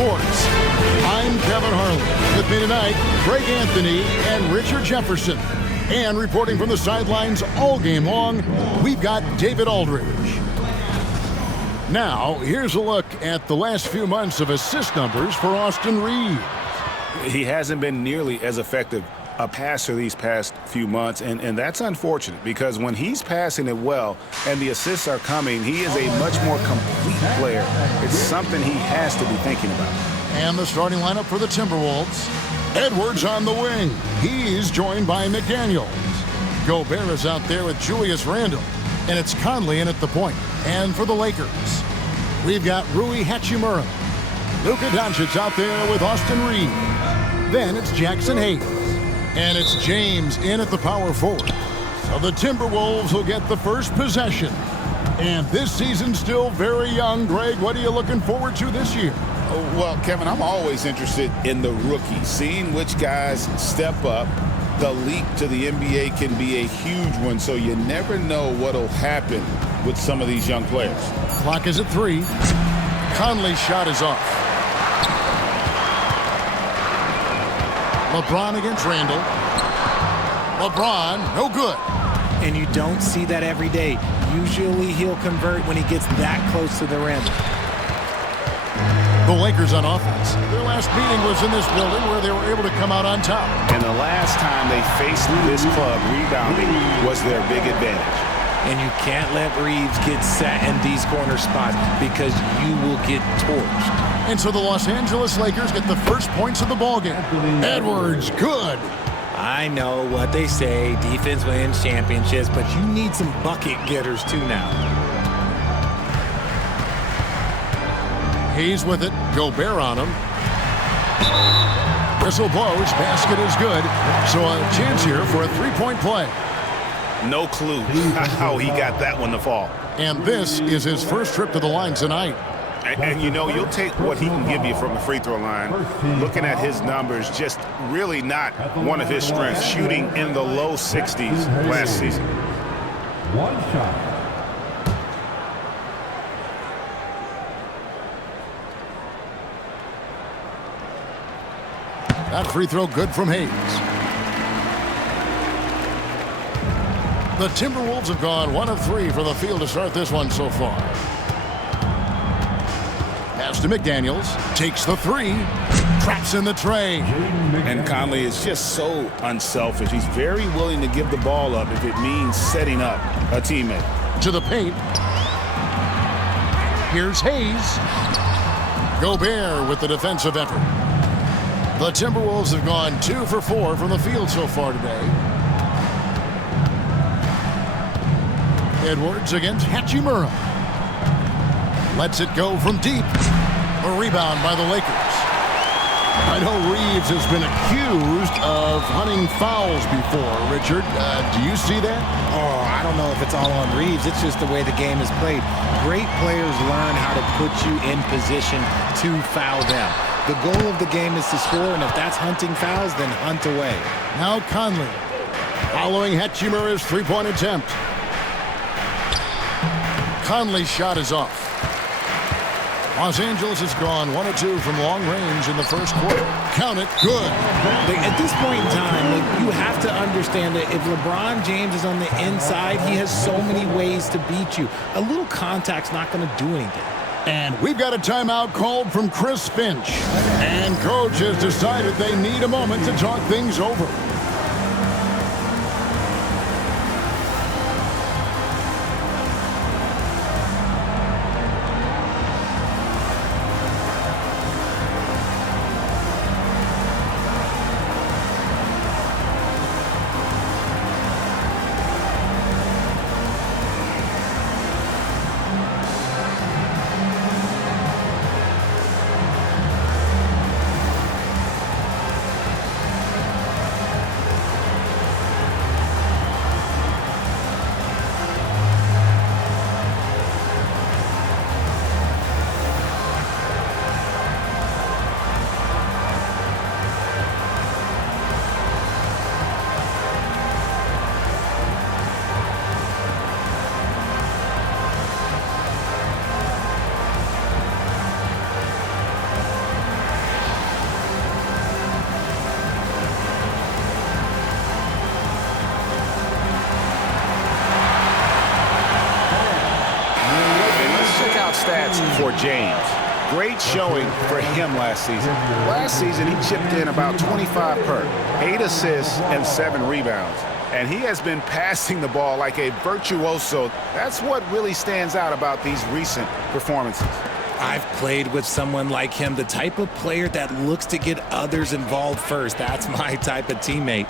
Sports. I'm Kevin Harlan. With me tonight, Greg Anthony and Richard Jefferson. And reporting from the sidelines all game long, we've got David Aldridge. Now, here's a look at the last few months of assist numbers for Austin Reeves. He hasn't been nearly as effective a passer these past few months, and that's unfortunate because when he's passing it well and the assists are coming, he is a much more complete player. It's something he has to be thinking about. And the starting lineup for the Timberwolves. Edwards on the wing. He's joined by McDaniels. Gobert is out there with Julius Randle. And it's Conley in at the point. And for the Lakers, we've got Rui Hachimura. Luka Doncic out there with Austin Reeves. Then it's Jackson Hayes. And it's James in at the power forward. So the Timberwolves will get the first possession. And this season's still very young. Greg, what are you looking forward to this year? Well, Kevin, I'm always interested in the rookies, seeing which guys step up. The leap to the NBA can be a huge one, so you never know what will happen with some of these young players. Clock is at 3. Conley's shot is off. LeBron against Randle. LeBron, no good. And you don't see that every day. Usually he'll convert when he gets that close to the rim. The Lakers on offense. Their last meeting was in this building where they were able to come out on top. And the last time they faced this club, rebounding was their big advantage. And you can't let Reeves get set in these corner spots because you will get torched. And so the Los Angeles Lakers get the first points of the ballgame. Edwards, good. I know what they say, defense wins championships, but you need some bucket getters too now. He's with it. Gobert on him. Whistle blows. Basket is good. So a chance here for a three-point play. No clue how he got that one to fall. And this is his first trip to the line tonight. And you know, you'll take what he can give you from the free throw line. Looking at his numbers, just really not one of his strengths. Shooting in the low 60s last season. One shot. That free throw good from Hayes. The Timberwolves have gone 1 of 3 for the field to start this one so far. Pass to McDaniels. Takes the 3. Traps in the tray. And Conley is just so unselfish. He's very willing to give the ball up if it means setting up a teammate. To the paint. Here's Hayes. Gobert with the defensive effort. The Timberwolves have gone 2 for 4 from the field so far today. Edwards against Hachimura. Lets it go from deep. A rebound by the Lakers. I know Reeves has been accused of hunting fouls before. Richard, do you see that? Oh, I don't know if it's all on Reeves. It's just the way the game is played. Great players learn how to put you in position to foul them. The goal of the game is to score, and if that's hunting fouls, then hunt away. Now Conley. Following Hachimura's three-point attempt. Conley's shot is off. Los Angeles has gone 1 of 2 from long range in the first quarter. Count it, good. At this point in time, you have to understand that if LeBron James is on the inside, he has so many ways to beat you. A little contact's not going to do anything. And we've got a timeout called from Chris Finch. And coach has decided they need a moment to talk things over. for James. Great showing for him last season. Last season, he chipped in about 25 per, 8 assists and 7 rebounds. And he has been passing the ball like a virtuoso. That's what really stands out about these recent performances. I've played with someone like him, the type of player that looks to get others involved first. That's my type of teammate.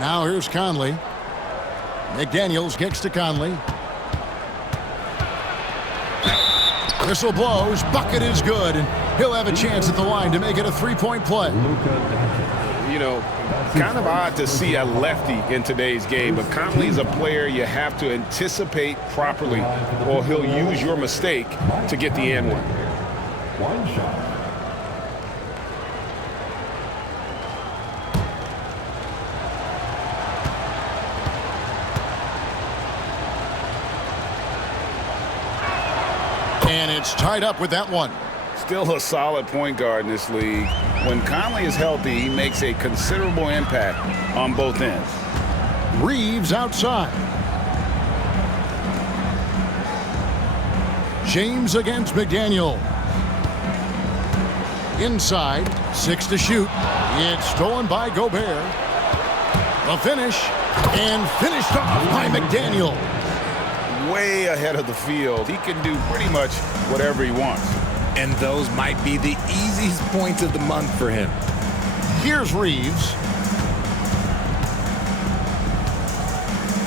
Now here's Conley. McDaniels kicks to Conley. Whistle blows. Bucket is good, and he'll have a chance at the line to make it a three-point play. You know, kind of odd to see a lefty in today's game, but Conley is a player you have to anticipate properly, or he'll use your mistake to get the and one. One shot. And it's tied up with that one. Still a solid point guard in this league. When Conley is healthy, he makes a considerable impact on both ends. Reeves outside. James against McDaniel. Inside, 6 to shoot. It's stolen by Gobert. The finish, and finished off by McDaniel. Way ahead of the field. He can do pretty much whatever he wants. And those might be the easiest points of the month for him. Here's Reeves.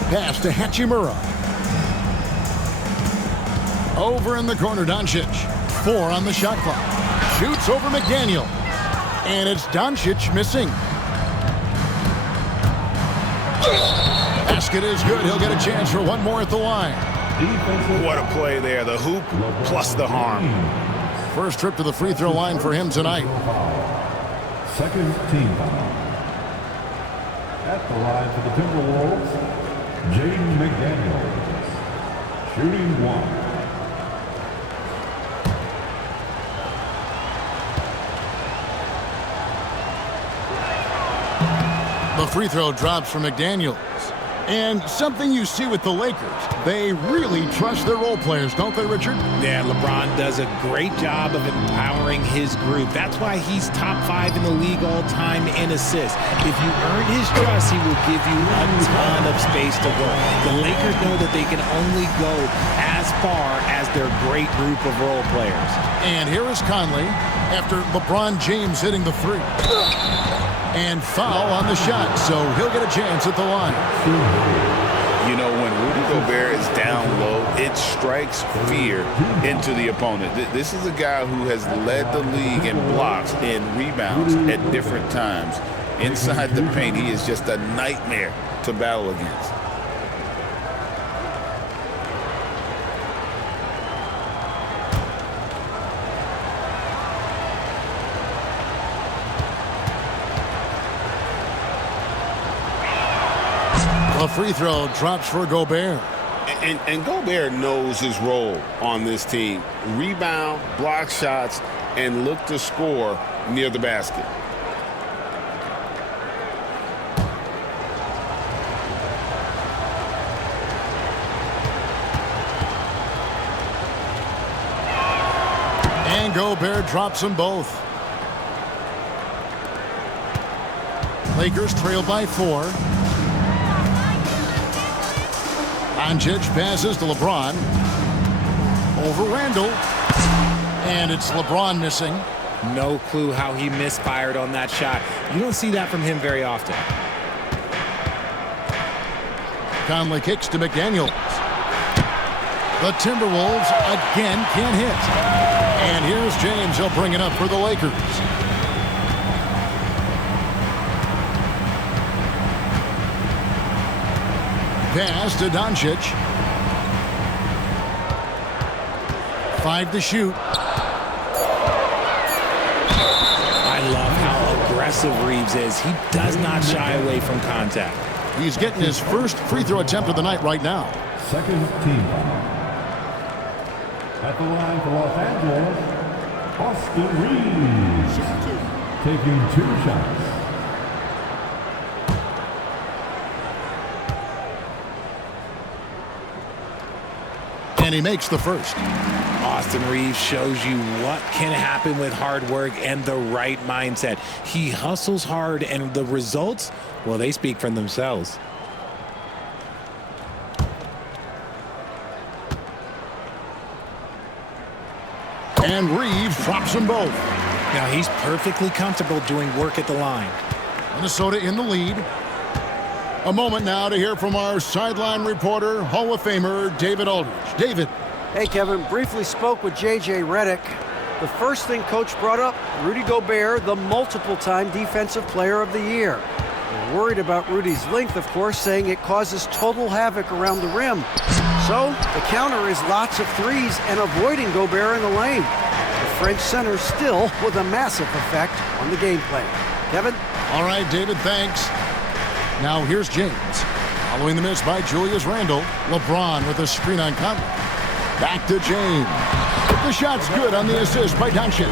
Pass to Hachimura. Over in the corner, Doncic. 4 on the shot clock. Shoots over McDaniel. And it's Doncic missing. Basket is good. He'll get a chance for one more at the line. What a play there. The hoop plus the harm. First trip to the free throw line for him tonight. Second team foul. At the line for the Timberwolves, Jaden McDaniel. Shooting 1. The free throw drops for McDaniels. And something you see with the Lakers, they really trust their role players, don't they, Richard? Yeah, LeBron does a great job of empowering his group. That's why he's top 5 in the league all time in assists. If you earn his trust, he will give you a ton of space to work. The Lakers know that they can only go as far as their great group of role players. And here is Conley after LeBron James hitting the 3. And foul on the shot, so he'll get a chance at the line. You know, when Rudy Gobert is down low, it strikes fear into the opponent. This is a guy who has led the league in blocks and rebounds at different times. Inside the paint, he is just a nightmare to battle against. A free throw drops for Gobert. And Gobert knows his role on this team. Rebound, block shots, and look to score near the basket. And Gobert drops them both. Lakers trail by 4. Doncic passes to LeBron. Over Randall. And it's LeBron missing. No clue how he misfired on that shot. You don't see that from him very often. Conley kicks to McDaniels. The Timberwolves again can't hit. And here's James. He'll bring it up for the Lakers. Pass to Doncic. 5 to shoot. I love how aggressive Reeves is. He does not shy away from contact. He's getting his first free throw attempt of the night right now. Second team foul. At the line for Los Angeles, Austin Reeves. Taking 2 shots. And he makes the first. Austin Reeves shows you what can happen with hard work and the right mindset. He hustles hard, and the results, well, they speak for themselves. And Reeves drops them both. Now he's perfectly comfortable doing work at the line. Minnesota in the lead. A moment now to hear from our sideline reporter, Hall of Famer David Aldridge. David. Hey, Kevin. Briefly spoke with J.J. Redick. The first thing Coach brought up, Rudy Gobert, the multiple-time Defensive Player of the Year. They're worried about Rudy's length, of course, saying it causes total havoc around the rim. So the counter is lots of threes and avoiding Gobert in the lane. The French center still with a massive effect on the game plan. Kevin? All right, David, thanks. Now here's James. Following the miss by Julius Randle, LeBron with a screen on Conley. Back to James. The shot's good on the assist by Doncic.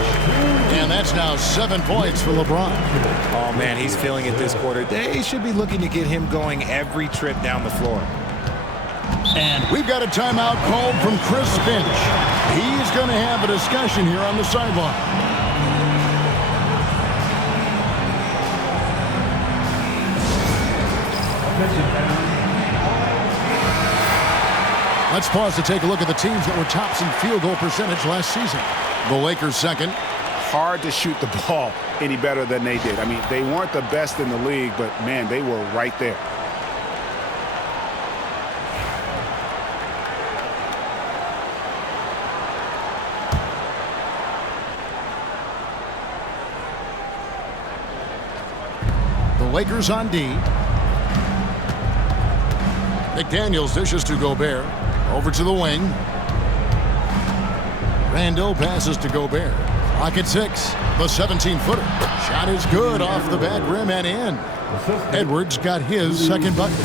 And that's now 7 points for LeBron. Oh, man, he's feeling it this quarter. They should be looking to get him going every trip down the floor. And we've got a timeout called from Chris Finch. He's going to have a discussion here on the sideline. Let's pause to take a look at the teams that were tops in field goal percentage last season. The Lakers second. Hard to shoot the ball any better than they did. I mean, they weren't the best in the league, but, man, they were right there. The Lakers on D. McDaniels dishes to Gobert. Over to the wing. Randle passes to Gobert. Pocket 6. The 17-footer. Shot is good off the back rim and in. Edwards got his second bucket.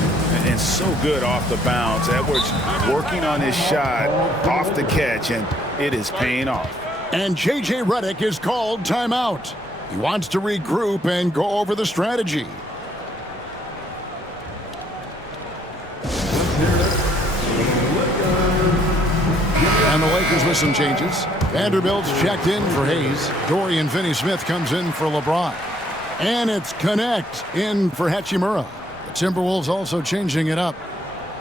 And so good off the bounce. Edwards working on his shot off the catch, and it is paying off. And J.J. Redick is called timeout. He wants to regroup and go over the strategy. And the Lakers with some changes. Vanderbilt's checked in for Hayes. Dorian Finney-Smith comes in for LeBron. And it's Connect in for Hachimura. The Timberwolves also changing it up.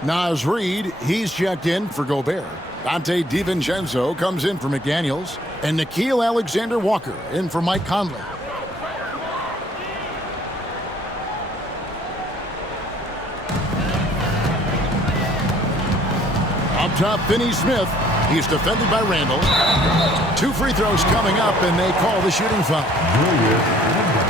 Naz Reid, he's checked in for Gobert. Dante DiVincenzo comes in for McDaniels. And Nickeil Alexander-Walker in for Mike Conley. Up top, Finney-Smith. He's defended by Randle. 2 free throws coming up, and they call the shooting foul.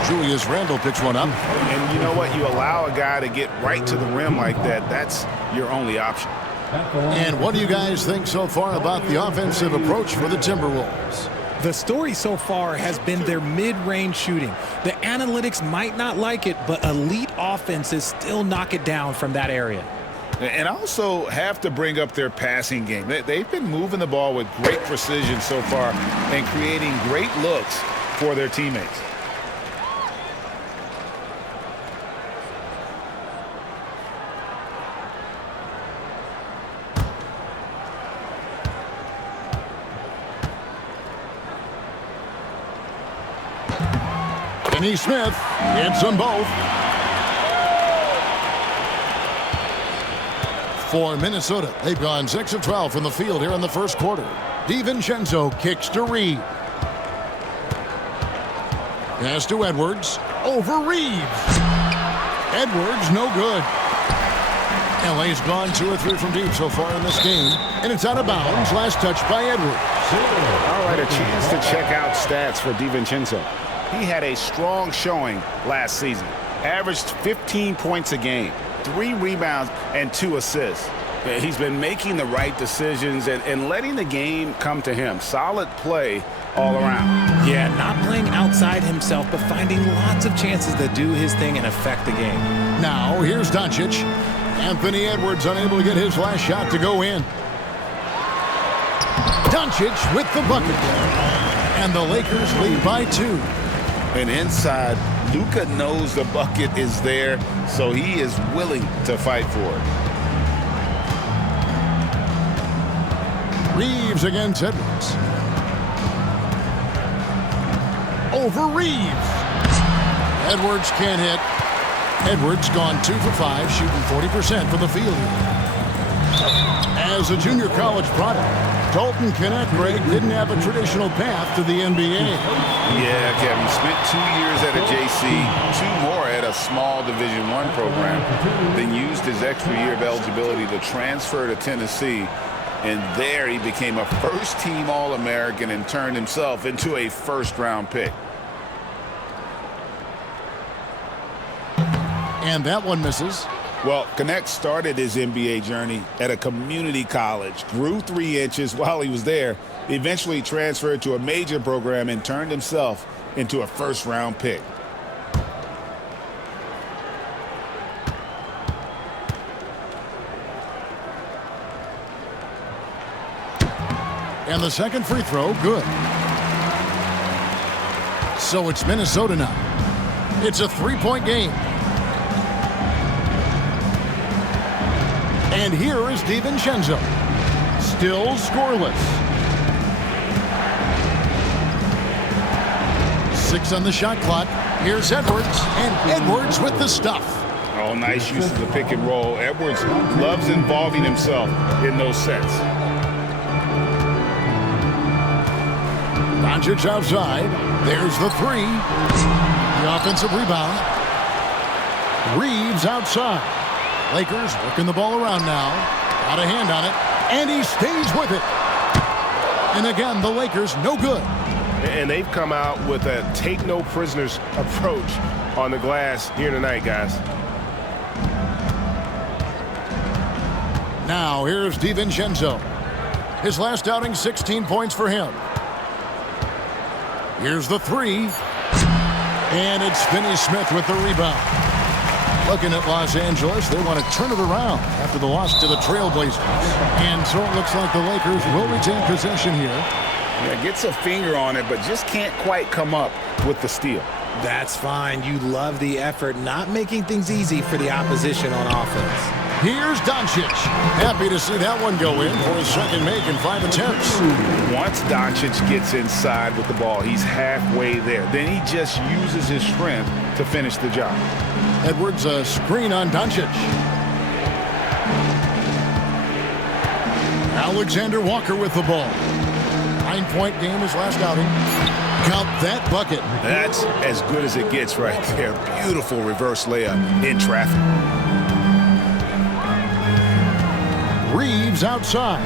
Julius Randle picks one up. And you know what? You allow a guy to get right to the rim like that. That's your only option. And what do you guys think so far about the offensive approach for the Timberwolves? The story so far has been their mid-range shooting. The analytics might not like it, but elite offenses still knock it down from that area. And also have to bring up their passing game. They've been moving the ball with great precision so far and creating great looks for their teammates. Finney-Smith hits them both. For Minnesota, they've gone 6 of 12 from the field here in the first quarter. DiVincenzo kicks to Reed. Pass to Edwards. Over Reeves. Edwards, no good. LA's gone 2 or 3 from deep so far in this game. And it's out of bounds. Last touch by Edwards. All right, a chance to check out stats for DiVincenzo. He had a strong showing last season. Averaged 15 points a game. 3 rebounds and 2 assists. He's been making the right decisions and letting the game come to him. Solid play all around. Yeah, not playing outside himself, but finding lots of chances to do his thing and affect the game. Now, here's Doncic. Anthony Edwards unable to get his last shot to go in. Doncic with the bucket. And the Lakers lead by 2. And inside, Luka knows the bucket is there, so he is willing to fight for it. Reeves against Edwards. Over Reeves. Edwards can't hit. Edwards gone 2 for 5, shooting 40% from the field. As a junior college product, Dalton Knecht, Greg, didn't have a traditional path to the NBA. Yeah, Kevin, spent 2 years at a JC, 2 more at a small Division I program, then used his extra year of eligibility to transfer to Tennessee. And there he became a first-team All-American and turned himself into a first-round pick. And that one misses. Well, Knecht started his NBA journey at a community college, grew 3 inches while he was there, eventually transferred to a major program and turned himself into a first-round pick. And the second free throw, good. So it's Minnesota now. It's a 3-point game. And here is DiVincenzo. Still scoreless. 6 on the shot clock. Here's Edwards. And Edwards with the stuff. Oh, nice use of the pick and roll. Edwards loves involving himself in those sets. Doncic outside. There's the 3. The offensive rebound. Reeves outside. Lakers working the ball around now. Got a hand on it. And he stays with it. And again, the Lakers no good. And they've come out with a take-no-prisoners approach on the glass here tonight, guys. Now, here's DiVincenzo. His last outing, 16 points for him. Here's the 3. And it's Finney-Smith with the rebound. Looking at Los Angeles, they want to turn it around after the loss to the Trailblazers. And so it looks like the Lakers will retain possession here. Yeah, gets a finger on it, but just can't quite come up with the steal. That's fine. You love the effort, not making things easy for the opposition on offense. Here's Doncic. Happy to see that one go in for his second make in 5 attempts. Once Doncic gets inside with the ball, he's halfway there. Then he just uses his strength to finish the job. Edwards, a screen on Doncic. Alexander Walker with the ball. 9-point game his last outing. Count that bucket. That's as good as it gets right there. Beautiful reverse layup in traffic. Reeves outside.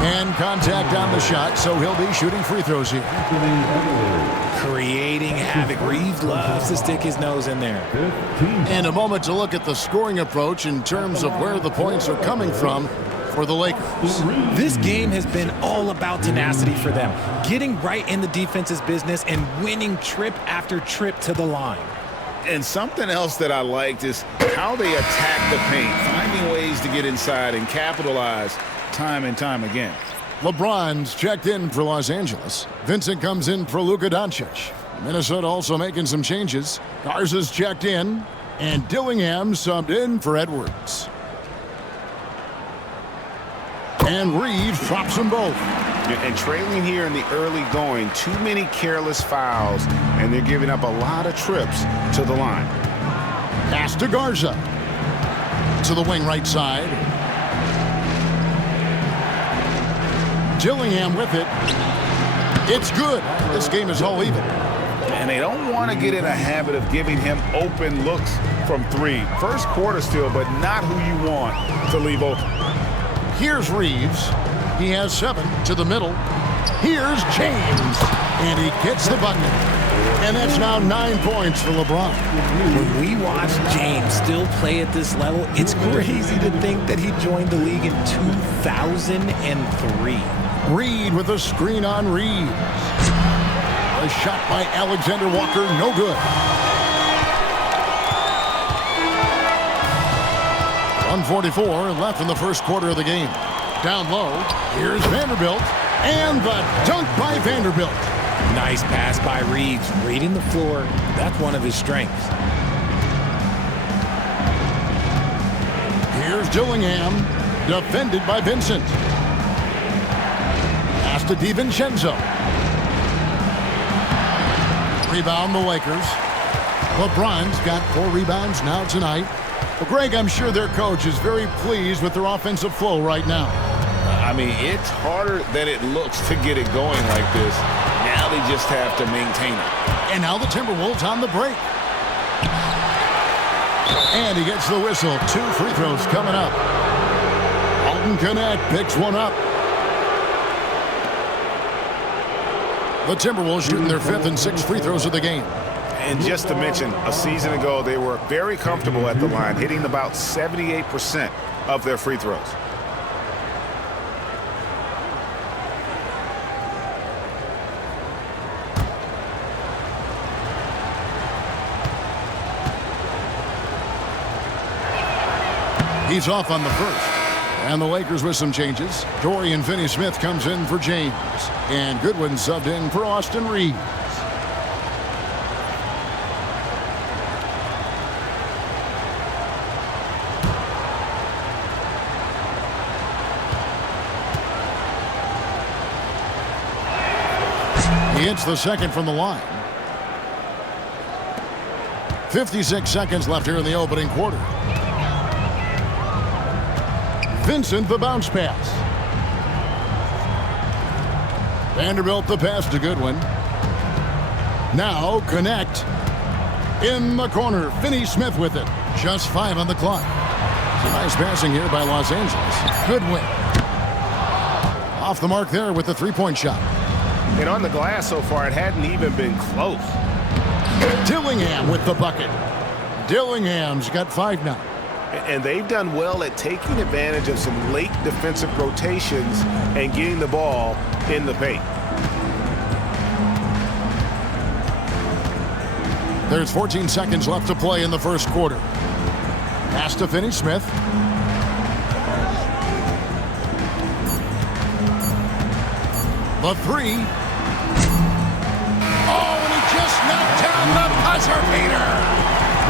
And contact on the shot, so he'll be shooting free throws here. Creating havoc. Reeves loves to stick his nose in there. And a moment to look at the scoring approach in terms of where the points are coming from for the Lakers. This game has been all about tenacity for them, getting right in the defense's business and winning trip after trip to the line. And something else that I liked is how they attack the paint, finding ways to get inside and capitalize time and time again. LeBron's checked in for Los Angeles. Vincent comes in for Luka Doncic. Minnesota also making some changes. Garza's checked in, and Dillingham subbed in for Edwards. And Reeves drops them both. And trailing here in the early going, too many careless fouls, and they're giving up a lot of trips to the line. Pass to Garza. To the wing right side. Dillingham with it. It's good. This game is all even. And they don't want to get in a habit of giving him open looks from 3. First quarter still, but not who you want to leave open. Here's Reeves. He has 7 to the middle. Here's James. And he gets the bucket. And that's now 9 points for LeBron. When we watch James still play at this level, it's crazy to think that he joined the league in 2003. Reed with a screen on Reeves. A shot by Alexander Walker, no good. 1:44 left in the first quarter of the game. Down low, here's Vanderbilt, and the dunk by Vanderbilt. Nice pass by Reeves. Reading the floor, that's one of his strengths. Here's Dillingham, defended by Vincent. Pass to DiVincenzo. Rebound the Lakers. LeBron's got 4 rebounds now tonight. Well, Greg, I'm sure their coach is very pleased with their offensive flow right now. I mean, it's harder than it looks to get it going like this. Now they just have to maintain it. And now the Timberwolves on the break. And he gets the whistle. 2 free throws coming up. Alton Connect picks one up. The Timberwolves shooting their 5th and 6th free throws of the game. And just to mention, a season ago, they were very comfortable at the line, hitting about 78% of their free throws. He's off on the first. And the Lakers with some changes. Dorian Finney-Smith comes in for James. And Goodwin subbed in for Austin Reeves. He hits the second from the line. 56 seconds left here in the opening quarter. Vincent the bounce pass. Vanderbilt the pass to Goodwin. Now Connect. In the corner. Finney-Smith with it. Just 5 on the clock. Some nice passing here by Los Angeles. Goodwin. Off the mark there with the 3-point shot. And on the glass so far, it hadn't even been close. Dillingham with the bucket. Dillingham's got 5 now. And they've done well at taking advantage of some late defensive rotations and getting the ball in the paint. There's 14 seconds left to play in the first quarter. Pass to Finney-Smith. The 3. Oh, and he just knocked down the buzzer beater.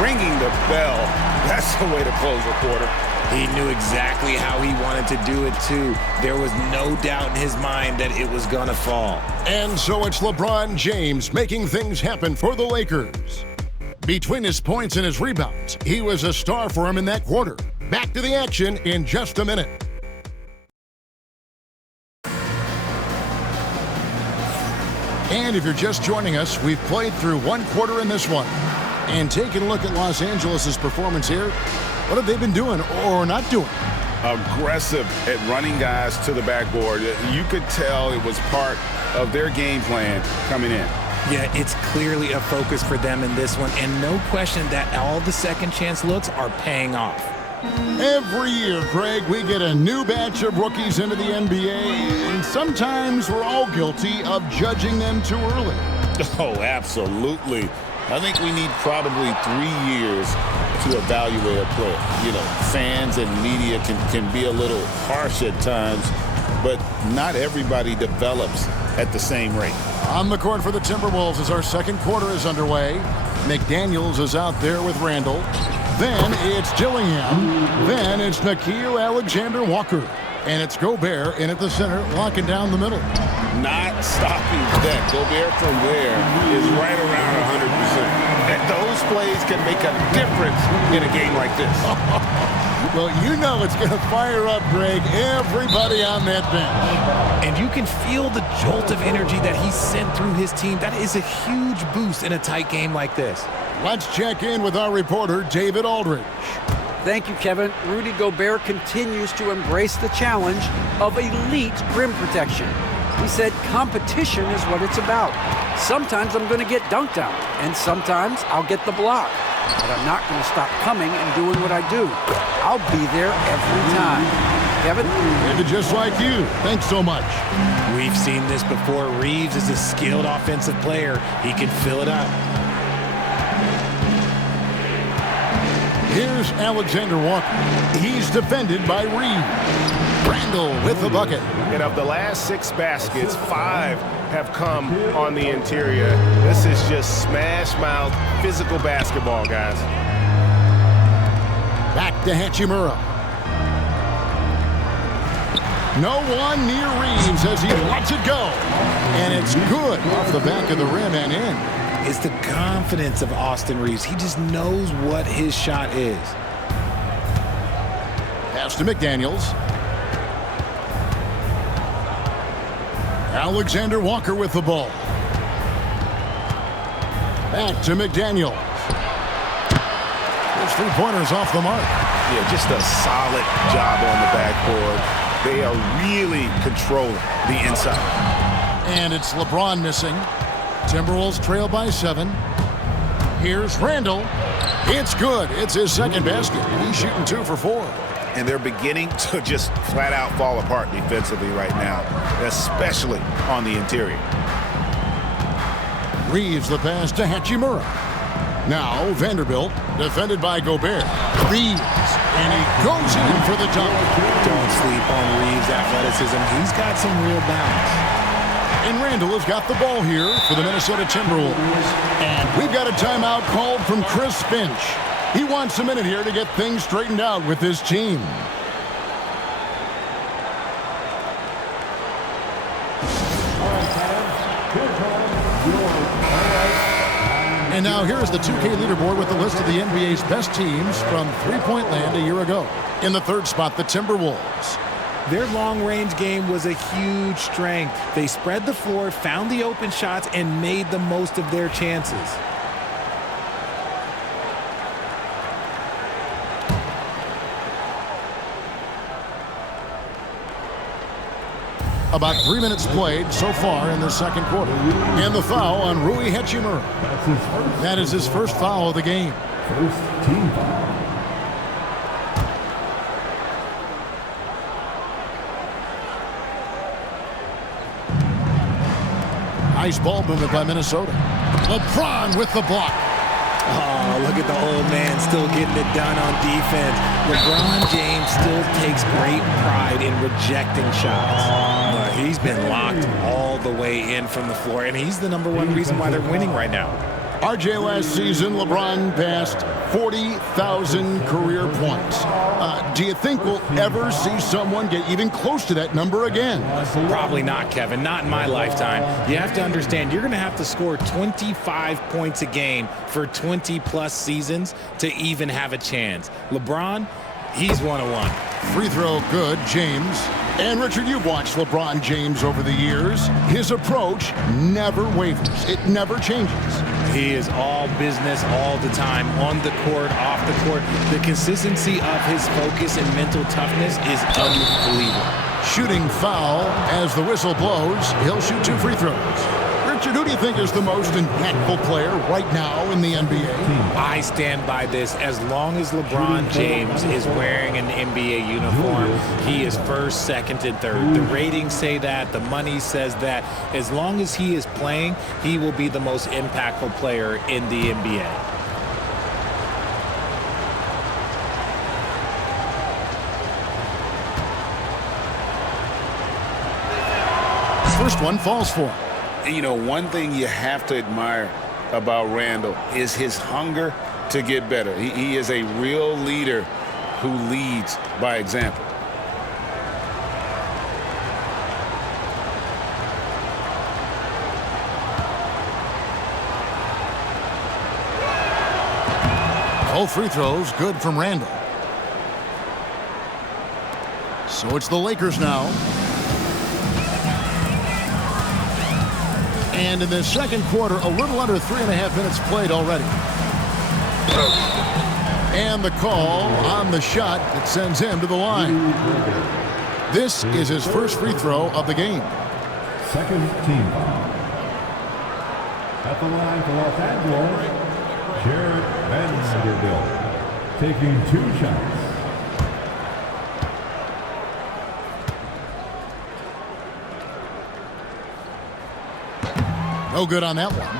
Ringing the bell. That's the way to close a quarter. He knew exactly how he wanted to do it, too. There was no doubt in his mind that it was going to fall. And so it's LeBron James making things happen for the Lakers. Between his points and his rebounds, he was a star for him in that quarter. Back to the action in just a minute. And if you're just joining us, we've played through 1 quarter in this one. And taking a look at Los Angeles' performance here, what have they been doing or not doing? Aggressive at running guys to the backboard. You could tell it was part of their game plan coming in. Yeah, it's clearly a focus for them in this one, and no question that all the second chance looks are paying off. Every year, Greg, we get a new batch of rookies into the NBA, and sometimes we're all guilty of judging them too early. Oh, absolutely. I think we need probably 3 years to evaluate a player. You know, fans and media can be a little harsh at times, but not everybody develops at the same rate. On the court for the Timberwolves as our second quarter is underway. McDaniels is out there with Randall. Then it's Dillingham. Then it's Nickeil Alexander-Walker. And it's Gobert in at the center, locking down the middle. Not stopping that. Gobert from there is right around 100%. And those plays can make a difference in a game like this. Well, you know it's going to fire up, Greg, everybody on that bench. And you can feel the jolt of energy that he sent through his team. That is a huge boost in a tight game like this. Let's check in with our reporter, David Aldridge. Thank you, Kevin. Rudy Gobert continues to embrace the challenge of elite rim protection. He said competition is what it's about. Sometimes I'm going to get dunked on, and sometimes I'll get the block. But I'm not going to stop coming and doing what I do. I'll be there every time. Kevin? David, just like you. Thanks so much. We've seen this before. Reeves is a skilled offensive player. He can fill it up. Here's Alexander Walker. He's defended by Reeves. Randall with the bucket. And of the last 6 baskets, 5 have come on the interior. This is just smash-mouth physical basketball, guys. Back to Hachimura. No one near Reeves as he lets it go. And it's good off the back of the rim and in. It's the confidence of Austin Reeves. He just knows what his shot is. Pass to McDaniels. Alexander Walker with the ball. Back to McDaniels. Those 3-pointers off the mark. Yeah, just a solid job on the backboard. They are really controlling the inside. And it's LeBron missing. Timberwolves trail by 7. Here's Randall. It's good. It's his second basket. He's shooting 2 for 4. And they're beginning to just flat out fall apart defensively right now, especially on the interior. Reeves the pass to Hachimura. Now Vanderbilt, defended by Gobert. Reeves, and he goes in for the dunk. Don't sleep on Reeves' athleticism. He's got some real balance. And Randall has got the ball here for the Minnesota Timberwolves. And we've got a timeout called from Chris Finch. He wants a minute here to get things straightened out with his team. And now here's the 2K leaderboard with the list of the NBA's best teams from three-point land a year ago. In the 3rd spot, the Timberwolves. Their long-range game was a huge strength. They spread the floor, found the open shots, and made the most of their chances. About 3 minutes played so far in the second quarter. And the foul on Rui Hachimura. That is his first foul of the game. First team foul. Nice ball movement by Minnesota. LeBron with the block. Oh, look at the old man still getting it done on defense. LeBron James still takes great pride in rejecting shots. He's been locked all the way in from the floor, and he's the #1 reason why they're winning right now. RJ, last season, LeBron passed 40,000 career points. Do you think we'll ever see someone get even close to that number again? Probably not, Kevin. Not in my lifetime. You have to understand, you're going to have to score 25 points a game for 20-plus seasons to even have a chance. LeBron, he's 101. Free throw good, James. And Richard, you've watched LeBron James over the years. His approach never wavers. It never changes. He is all business all the time, on the court, off the court. The consistency of his focus and mental toughness is unbelievable. Shooting foul as the whistle blows. He'll shoot 2 free throws. Richard, who do you think is the most impactful player right now in the NBA? I stand by this. As long as LeBron James is wearing an NBA uniform, he is first, second, and third. The ratings say that. The money says that. As long as he is playing, he will be the most impactful player in the NBA. First one falls for him. You know, one thing you have to admire about Randall is his hunger to get better. He is a real leader who leads by example. Both free throws good from Randall. So it's the Lakers now. And in the second quarter, a little under 3.5 minutes played already. And the call on the shot that sends him to the line. This is his first free throw of the game. Second team foul. At the line for Los Angeles, Jared Vanderbilt, taking 2 shots. No good on that one.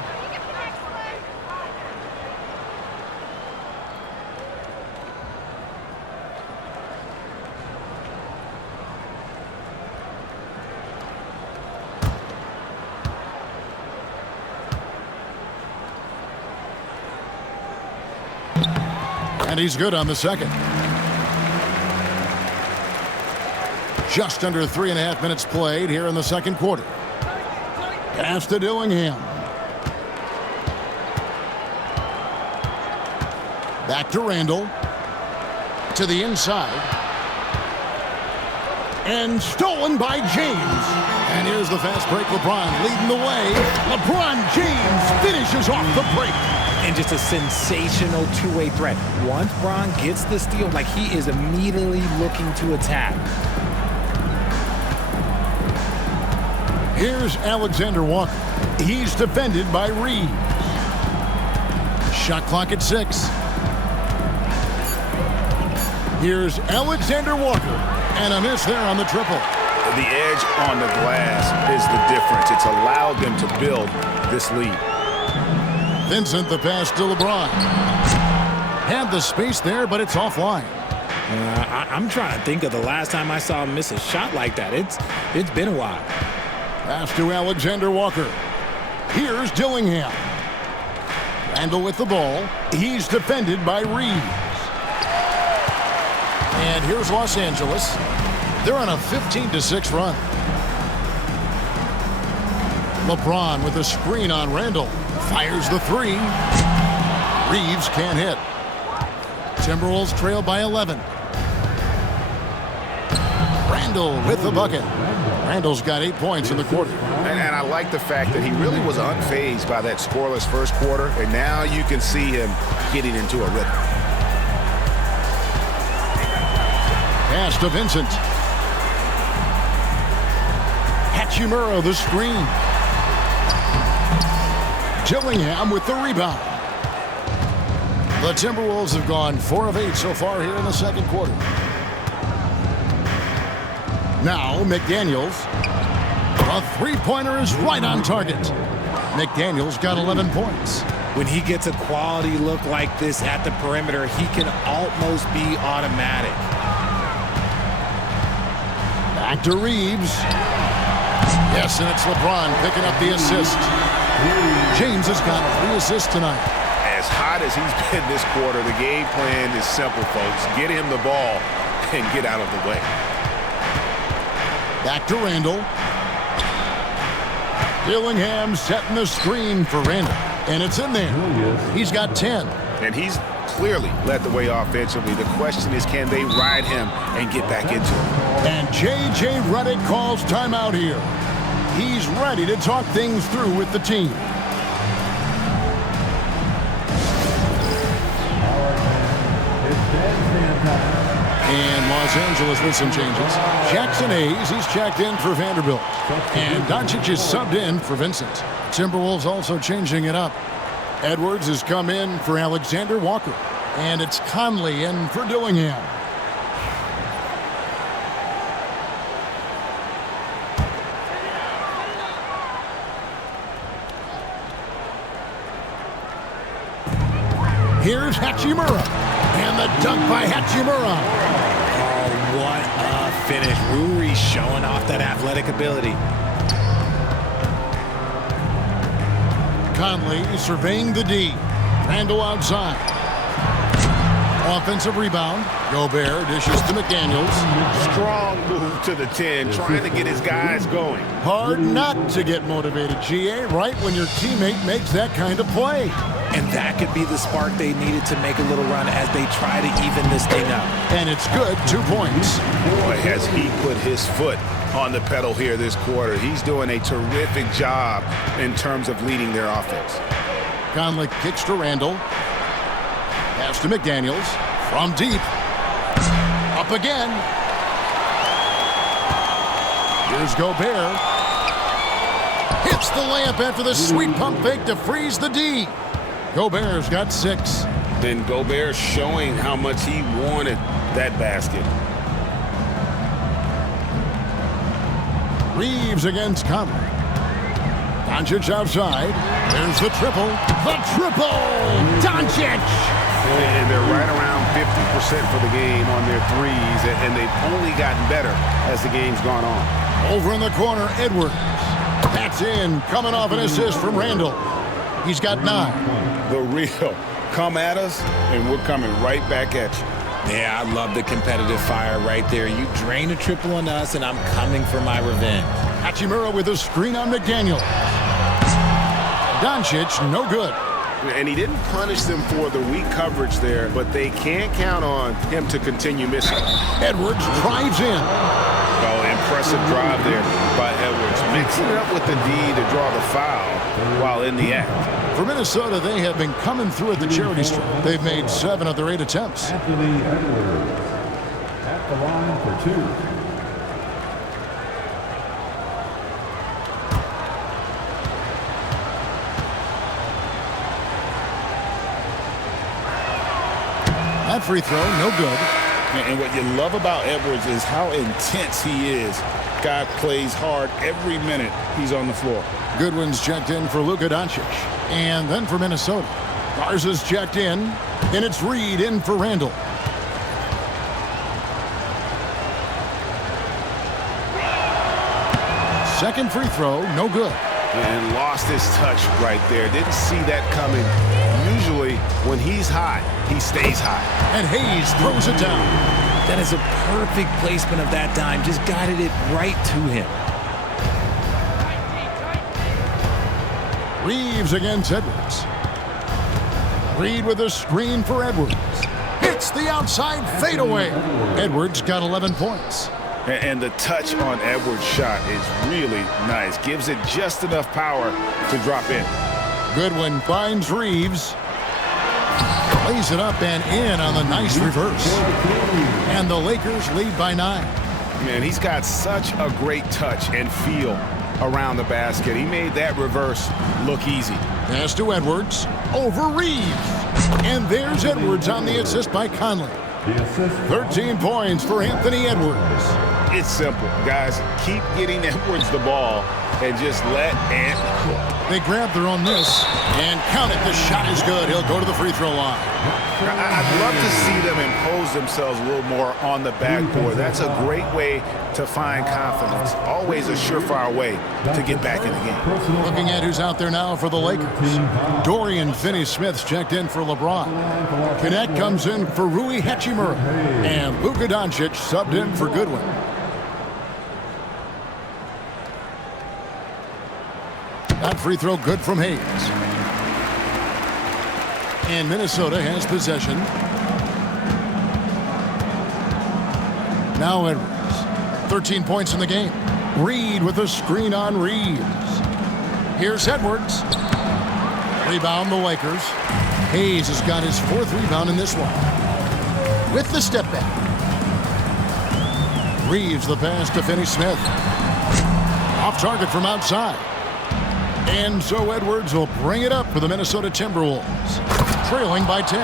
And he's good on the second. Just under 3.5 minutes played here in the second quarter. Pass to Dillingham. Back to Randall. To the inside. And stolen by James. And here's the fast break. LeBron leading the way. LeBron James finishes off the break. And just a sensational two-way threat. Once Bron gets the steal, like he is immediately looking to attack. Here's Alexander Walker. He's defended by Reeves. Shot clock at 6. Here's Alexander Walker. And a miss there on the triple. The edge on the glass is the difference. It's allowed them to build this lead. Vincent, the pass to LeBron. Had the space there, but it's offline. I'm trying to think of the last time I saw him miss a shot like that. It's been a while. Pass to Alexander Walker. Here's Dillingham. Randall with the ball. He's defended by Reeves. And here's Los Angeles. They're on a 15-6 run. LeBron with a screen on Randall. Fires the three. Reeves can't hit. Timberwolves trail by 11. Randall with the bucket. Randall's got 8 points in the quarter. And I like the fact that he really was unfazed by that scoreless first quarter, and now you can see him getting into a rhythm. Pass to Vincent. Hachimura the screen. Dillingham with the rebound. The Timberwolves have gone 4 of 8 so far here in the second quarter. Now McDaniels. A three-pointer is right on target. McDaniels got 11 points. When he gets a quality look like this at the perimeter, he can almost be automatic. Back to Reeves. Yes, and it's LeBron picking up the assist. James has got 3 assists tonight. As hot as he's been this quarter, the game plan is simple, folks. Get him the ball and get out of the way. Back to Randall. Dillingham setting the screen for Randall. And it's in there. He's got 10. And he's clearly led the way offensively. The question is, can they ride him and get back into it? And J.J. Redick calls timeout here. He's ready to talk things through with the team. And Los Angeles with some changes. Jackson Hayes, he's checked in for Vanderbilt. And Doncic is subbed in for Vincent. Timberwolves also changing it up. Edwards has come in for Alexander Walker. And it's Conley in for Dillingham. Here's Hachimura. And the dunk by Hachimura. Oh, what a finish. Rui showing off that athletic ability. Conley surveying the D. Randall outside. Offensive rebound. Gobert dishes to McDaniels. Strong move to the 10, trying to get his guys going. Hard not to get motivated, GA, right when your teammate makes that kind of play. And that could be the spark they needed to make a little run as they try to even this thing up. And it's good, 2 points. Boy, has he put his foot on the pedal here this quarter. He's doing a terrific job in terms of leading their offense. Conley kicks to Randall. Pass to McDaniels. From deep. Up again. Here's Gobert. Hits the layup after the sweet pump fake to freeze the D. Gobert's got 6. And Gobert showing how much he wanted that basket. Reeves against Conley. Doncic outside. There's the triple. The triple! Doncic! And they're right around 50% for the game on their threes, and they've only gotten better as the game's gone on. Over in the corner, Edwards. That's in, coming off an assist from Randall. He's got 9. The real come at us, and we're coming right back at you. Yeah, I love the competitive fire right there. You drain a triple on us, and I'm coming for my revenge. Hachimura with a screen on McDaniel. Doncic, no good. And he didn't punish them for the weak coverage there, but they can't count on him to continue missing. Edwards drives in. Oh, impressive drive there by Edwards. Mixing it up with the D to draw the foul while in the act. For Minnesota, they have been coming through at the charity stripe. They've made 7 of their 8 attempts. Anthony Edwards at the line for 2. That free throw, no good. And what you love about Edwards is how intense he is. Guy plays hard every minute he's on the floor. Goodwin's checked in for Luka Doncic. And then for Minnesota, Garza's checked in, and it's Reed in for Randall. Second free throw, no good. And lost his touch right there. Didn't see that coming. Usually, when he's hot, he stays hot. And Hayes throws it down. That is a perfect placement of that dime. Just guided it right to him. Reeves against Edwards. Reed with a screen for Edwards. Hits the outside fadeaway. Edwards got 11 points. And the touch on Edwards' shot is really nice. Gives it just enough power to drop in. Goodwin finds Reeves. Lays it up and in on the nice reverse. And the Lakers lead by 9. Man, he's got such a great touch and feel around the basket. He made that reverse look easy. Pass to Edwards. Over Reeves. And there's Edwards on the assist by Conley. 13 points for Anthony Edwards. It's simple, guys. Keep getting Edwards the ball and just let Ant cook. They grab their own miss and count it. The shot is good. He'll go to the free throw line. I'd love to see them impose themselves a little more on the backboard. That's a great way to find confidence. Always a surefire way to get back in the game. Looking at who's out there now for the Lakers. Dorian Finney-Smith's checked in for LeBron. Kenneth comes in for Rui Hachimura. And Luka Doncic subbed in for Goodwin. That free throw good from Hayes. And Minnesota has possession. Now Edwards. 13 points in the game. Reed with a screen on Reeves. Here's Edwards. Rebound the Lakers. Hayes has got his 4th rebound in this one. With the step back. Reeves the pass to Finney-Smith. Off target from outside. And so Edwards will bring it up for the Minnesota Timberwolves, trailing by 10.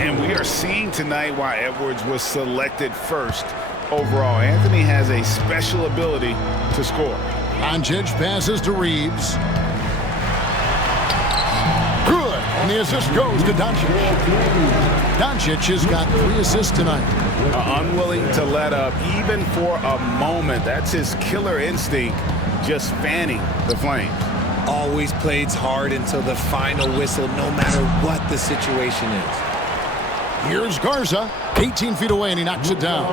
And we are seeing tonight why Edwards was selected first overall. Anthony has a special ability to score. Doncic passes to Reeves. Good. And the assist goes to Doncic. Doncic has got 3 assists tonight. Unwilling to let up even for a moment. That's his killer instinct, just fanning the flames. Always plays hard until the final whistle, no matter what the situation is. Here's Garza, 18 feet away, and he knocks it down.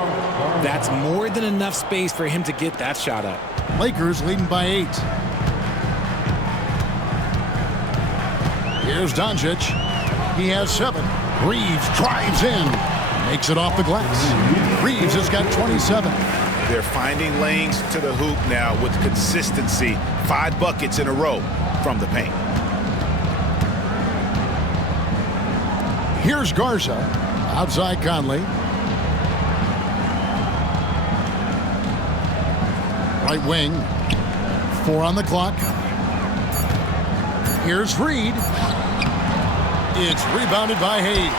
That's more than enough space for him to get that shot up. Lakers leading by 8. Here's Doncic. He has 7. Reeves drives in. Makes it off the glass. Reeves has got 27. They're finding lanes to the hoop now with consistency. 5 buckets in a row from the paint. Here's Garza. Outside Conley. Right wing. 4 on the clock. Here's Reed. It's rebounded by Hayes.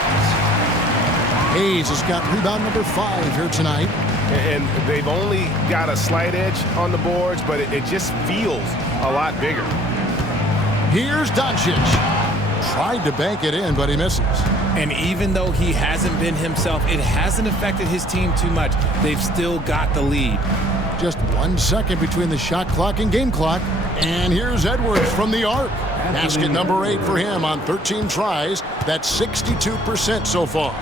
Hayes has got rebound number 5 here tonight. And they've only got a slight edge on the boards, but it just feels a lot bigger. Here's Doncic. Tried to bank it in, but he misses. And even though he hasn't been himself, it hasn't affected his team too much. They've still got the lead. Just 1 second between the shot clock and game clock. And here's Edwards from the arc. Basket number 8 for him on 13 tries. That's 62% so far.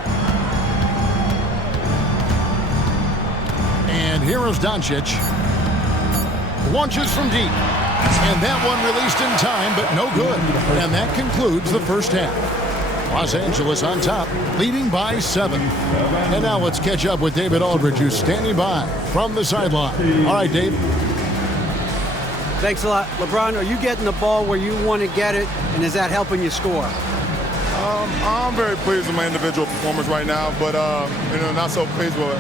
And here is Doncic. Launches from deep. And that one released in time, but no good. And that concludes the first half. Los Angeles on top, leading by 7. And now let's catch up with David Aldridge, who's standing by from the sideline. All right, Dave. Thanks a lot. LeBron, are you getting the ball where you want to get it, and is that helping you score? I'm very pleased with my individual performance right now, but not so pleased with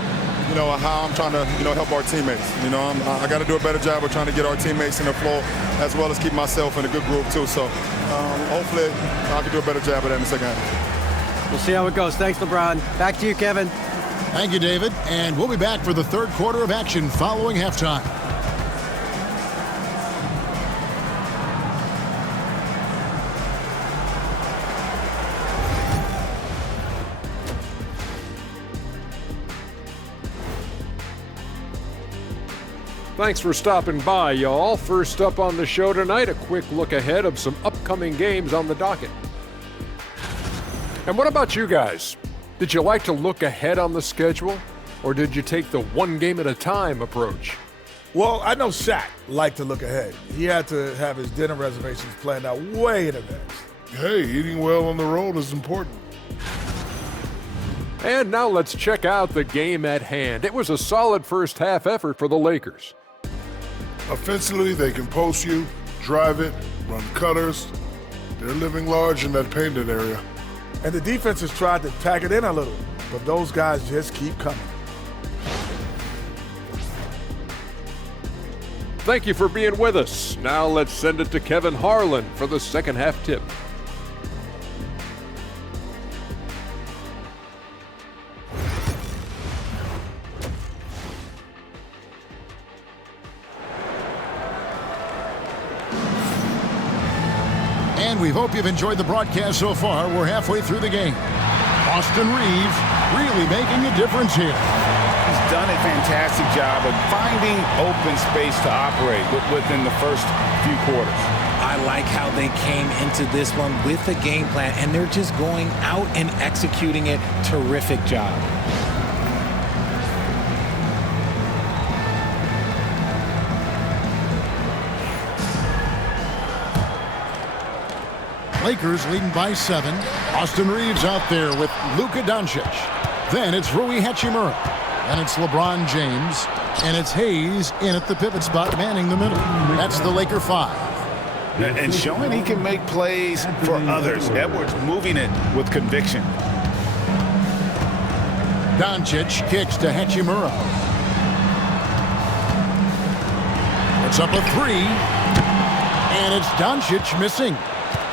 how I'm trying to help our teammates. I got to do a better job of trying to get our teammates in the flow, as well as keep myself in a good group too. So hopefully I can do a better job of that in the second half. We'll see how it goes. Thanks, LeBron. Back to you, Kevin. Thank you, David. And we'll be back for the third quarter of action following halftime. Thanks for stopping by, y'all. First up on the show tonight, a quick look ahead of some upcoming games on the docket. And what about you guys? Did you like to look ahead on the schedule, or did you take the one game at a time approach? Well, I know Shaq liked to look ahead. He had to have his dinner reservations planned out way in advance. Hey, eating well on the road is important. And now let's check out the game at hand. It was a solid first half effort for the Lakers. Offensively, they can post you, drive it, run cutters. They're living large in that painted area. And the defense has tried to pack it in a little, but those guys just keep coming. Thank you for being with us. Now let's send it to Kevin Harlan for the second half tip. And we hope you've enjoyed the broadcast so far. We're halfway through the game. Austin Reeves really making a difference here. He's done a fantastic job of finding open space to operate within the first few quarters. I like how they came into this one with a game plan, and they're just going out and executing it. Terrific job. Lakers leading by 7. Austin Reeves out there with Luka Doncic. Then it's Rui Hachimura. And it's LeBron James. And it's Hayes in at the pivot spot, manning the middle. That's the Laker 5. And showing he can make plays for others. Edwards moving it with conviction. Doncic kicks to Hachimura. It's up a 3. And it's Doncic missing.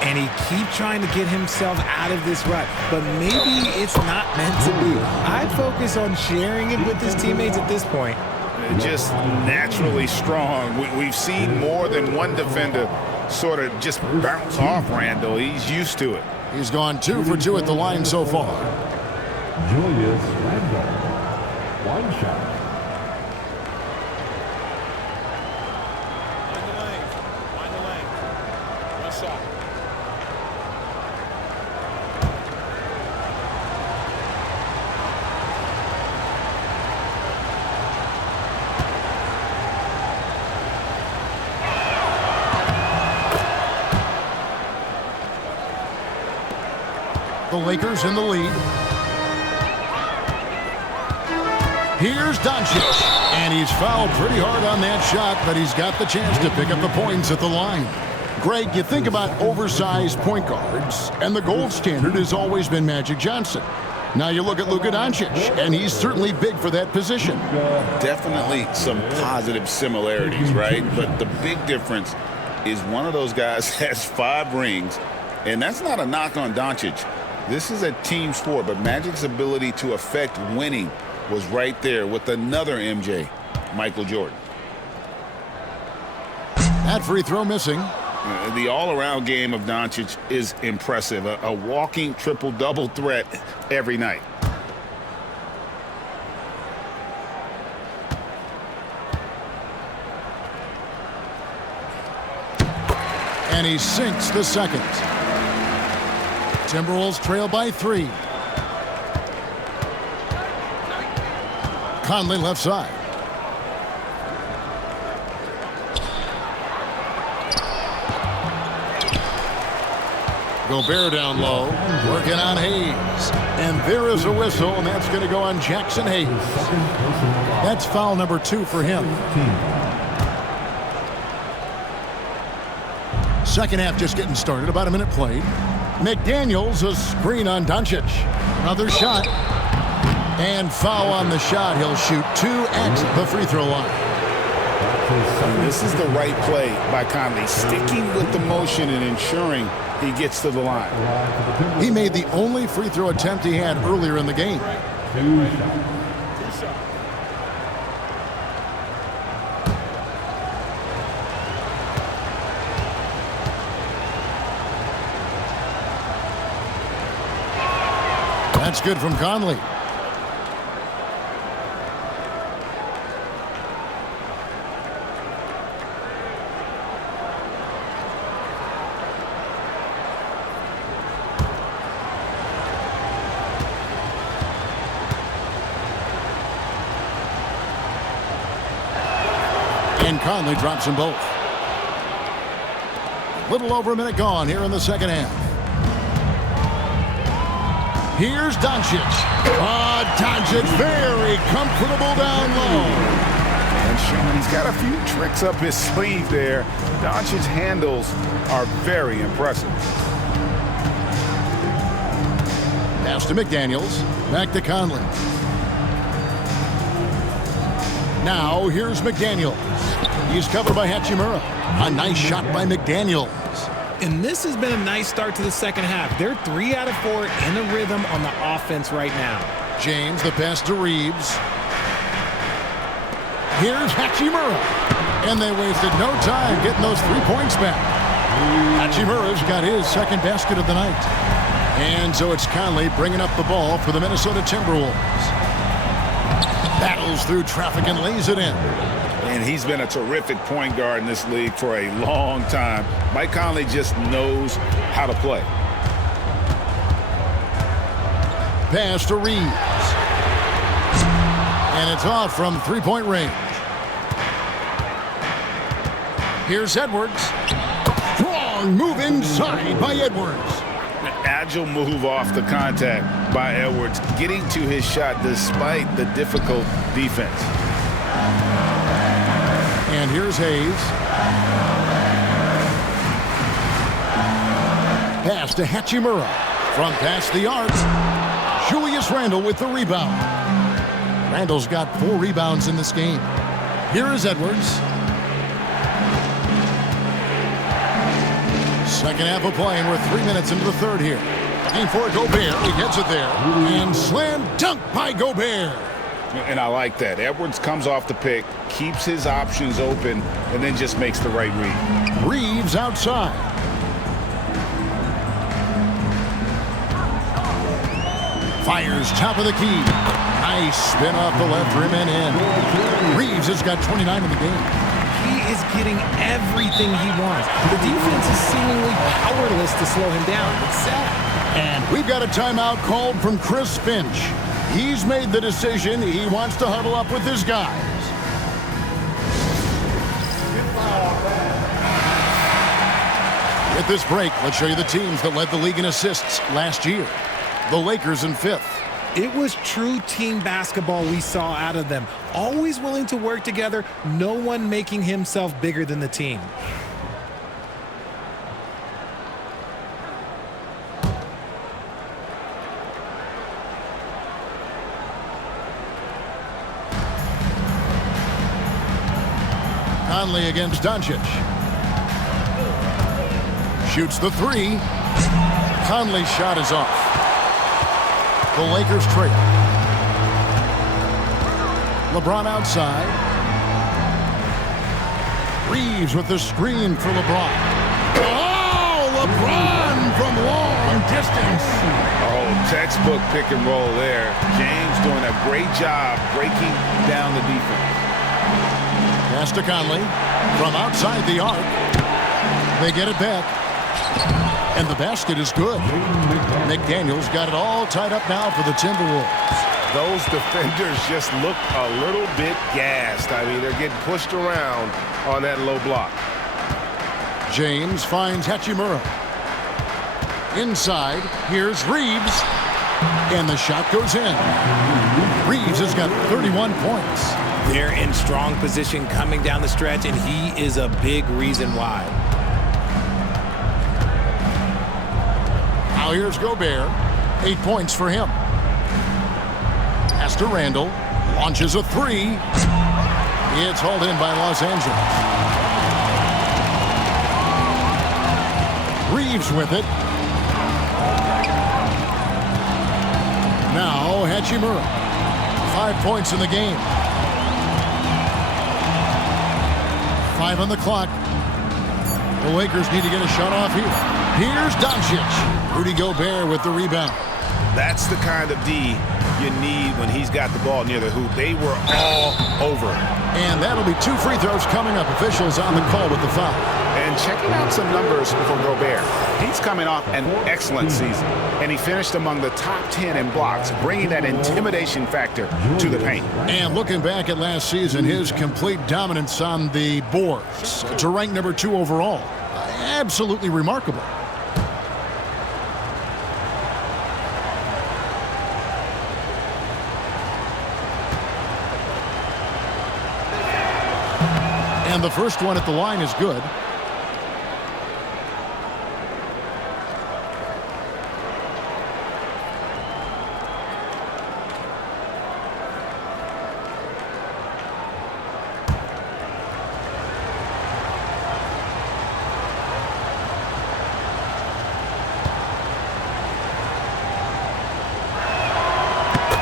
And he keeps trying to get himself out of this rut, but maybe it's not meant to be. I'd focus on sharing it with his teammates at this point. Just naturally strong. We've seen more than one defender sort of just bounce off Randall. He's used to it. He's gone 2 for 2 at the line so far. Julius Randle. One shot. The Lakers in the lead. Here's Doncic, and he's fouled pretty hard on that shot, but he's got the chance to pick up the points at the line. Greg, you think about oversized point guards, and the gold standard has always been Magic Johnson. Now you look at Luka Doncic, and he's certainly big for that position. Definitely some positive similarities, right? But the big difference is one of those guys has 5 rings, and that's not a knock on Doncic. This is a team sport, but Magic's ability to affect winning was right there with another MJ, Michael Jordan. That free throw missing. The all-around game of Doncic is impressive. A walking triple-double threat every night. And he sinks the second. Timberwolves trail by 3. Conley left side. Gobert down low, working on Hayes. And there is a whistle, and that's going to go on Jackson Hayes. That's foul number 2 for him. Second half just getting started, about a minute played. McDaniels, a screen on Doncic. Another shot. And foul on the shot. He'll shoot 2 at the free throw line. This is the right play by Conley, sticking with the motion and ensuring he gets to the line. He made the only free throw attempt he had earlier in the game. That's good from Conley. And Conley drops them both. Little over a minute gone here in the second half. Here's Doncic. Doncic very comfortable down low. And Sean, he's got a few tricks up his sleeve there. Doncic's handles are very impressive. Pass to McDaniels. Back to Conley. Now here's McDaniels. He's covered by Hachimura. A nice shot by McDaniels. And this has been a nice start to the second half. They're 3 out of 4 in a rhythm on the offense right now. James, the pass to Reeves. Here's Hachimura. And they wasted no time getting those 3 points back. Hachimura's got his second basket of the night. And so it's Conley bringing up the ball for the Minnesota Timberwolves. Battles through traffic and lays it in. And he's been a terrific point guard in this league for a long time. Mike Conley just knows how to play. Pass to Reeves. And it's off from three-point range. Here's Edwards. Strong move inside by Edwards. An agile move off the contact by Edwards, getting to his shot despite the difficult defense. And here's Hayes. Pass to Hachimura. From past the arc. Julius Randle with the rebound. Randle's got 4 rebounds in this game. Here is Edwards. Second half of play, and we're 3 minutes into the third here. Looking for Gobert. He gets it there. And slam dunk by Gobert. And I like that. Edwards comes off the pick, keeps his options open, and then just makes the right read. Reeves outside. Fires top of the key. Nice spin off the left rim and in. Reeves has got 29 in the game. He is getting everything he wants. The defense is seemingly powerless to slow him down. It's sad. And we've got a timeout called from Chris Finch. He's made the decision. He wants to huddle up with his guys. At this break, let's show you the teams that led the league in assists last year. The Lakers in 5th. It was true team basketball we saw out of them. Always willing to work together, no one making himself bigger than the team. Conley against Doncic. Shoots the 3. Conley's shot is off. The Lakers trail. LeBron outside. Reeves with the screen for LeBron. Oh, LeBron from long distance. Oh, textbook pick and roll there. James doing a great job breaking down the defense. Pass to Conley from outside the arc. They get it back. And the basket is good. McDaniels got it all tied up now for the Timberwolves. Those defenders just look a little bit gassed. I mean, they're getting pushed around on that low block. James finds Hachimura. Inside, here's Reeves. And the shot goes in. Reeves has got 31 points. They're in strong position coming down the stretch, and he is a big reason why. Now here's Gobert. 8 points for him. Pass to Randall. Launches a three. It's hauled in by Los Angeles. Reeves with it. Now Hachimura. 5 points in the game. 5 on the clock. The Lakers need to get a shot off here. Here's Doncic. Rudy Gobert with the rebound. That's the kind of D you need when he's got the ball near the hoop. They were all over it. And that'll be 2 free throws coming up. Officials on the call with the foul. And checking out some numbers for Gobert. He's coming off an excellent season. And he finished among the top 10 in blocks, bringing that intimidation factor to the paint. And looking back at last season, his complete dominance on the boards to rank number 2 overall. Absolutely remarkable. And the first one at the line is good.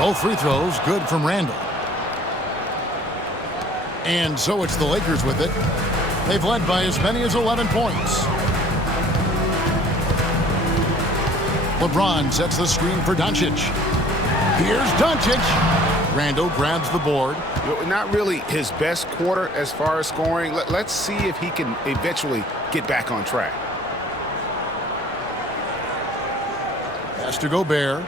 Both free throws good from Randall. And so it's the Lakers with it. They've led by as many as 11 points. LeBron sets the screen for Doncic. Here's Doncic. Randall grabs the board. Not really his best quarter as far as scoring. Let's see if he can eventually get back on track. Pass to Gobert.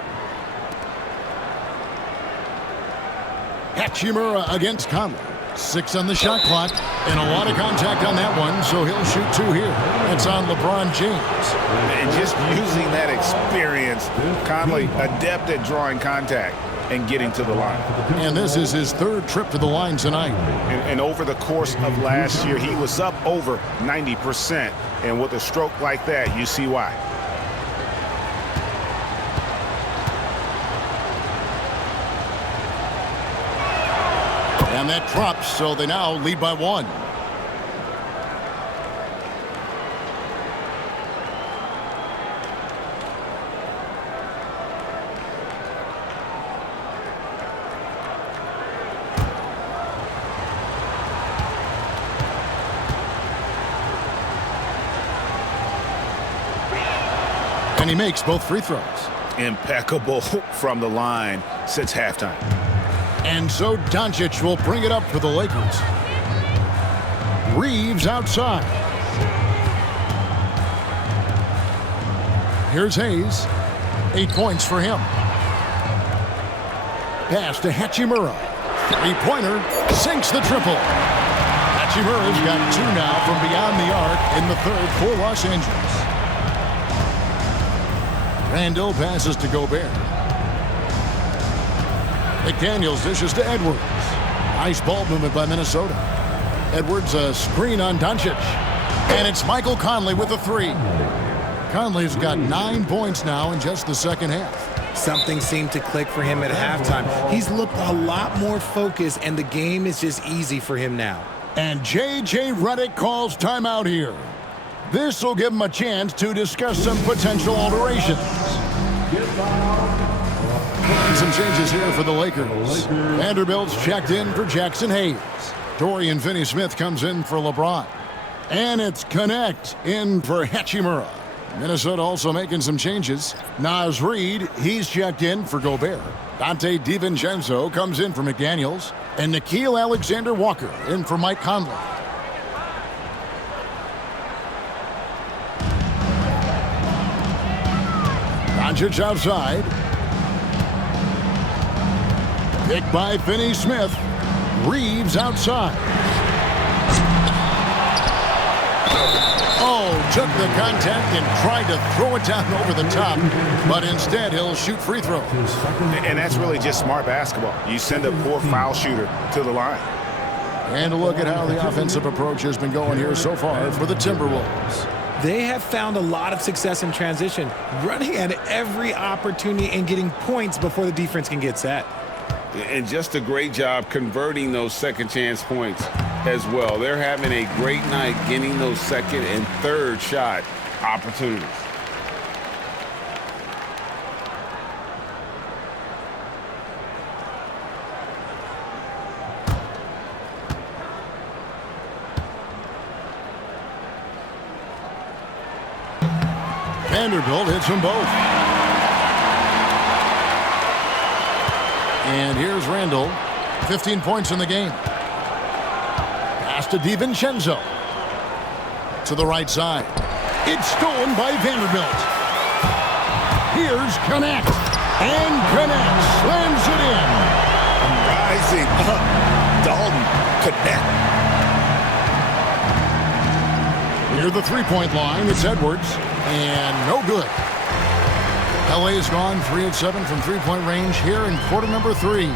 Hachimura against Conley. 6 on the shot clock, and a lot of contact on that one, so he'll shoot 2 here. That's on LeBron James. And just using that experience, Conley adept at drawing contact and getting to the line. And this is his 3rd trip to the line tonight. And over the course of last year, he was up over 90%. And with a stroke like that, you see why. And that drops, so they now lead by 1. And he makes both free throws. Impeccable from the line since halftime. And so Doncic will bring it up for the Lakers. Reeves outside. Here's Hayes. 8 points for him. Pass to Hachimura. 3-pointer. Sinks the triple. Hachimura's got 2 now from beyond the arc in the 3rd for Los Angeles. Randall passes to Gobert. McDaniels dishes to Edwards. Nice ball movement by Minnesota. Edwards a screen on Doncic. And it's Michael Conley with a 3. Conley's got 9 points now in just the second half. Something seemed to click for him at halftime. He's looked a lot more focused, and the game is just easy for him now. And J.J. Redick calls timeout here. This will give him a chance to discuss some potential alterations. Some changes here for the Lakers. Vanderbilt's checked in for Jackson Hayes. Dorian Finney-Smith comes in for LeBron. And it's Connect in for Hachimura. Minnesota also making some changes. Naz Reid, he's checked in for Gobert. Dante DiVincenzo comes in for McDaniels. And Nickeil Alexander-Walker in for Mike Conley. Doncic outside. Picked by Finney-Smith. Reeves outside. Oh, took the contact and tried to throw it down over the top, but instead he'll shoot free throws. And that's really just smart basketball. You send a poor foul shooter to the line. And a look at how the offensive approach has been going here so far for the Timberwolves. They have found a lot of success in transition, running at every opportunity and getting points before the defense can get set. And just a great job converting those second chance points as well. They're having a great night getting those second and third shot opportunities. Vanderbilt hits them both. And here's Randall. 15 points in the game. Pass to DiVincenzo. To the right side. It's stolen by Vanderbilt. Here's Connect. And Connect slams it in. Rising up. Dalton Connect. Near the three-point line, it's Edwards. And no good. LA has gone 3 of 7 from three-point range here in quarter number 3.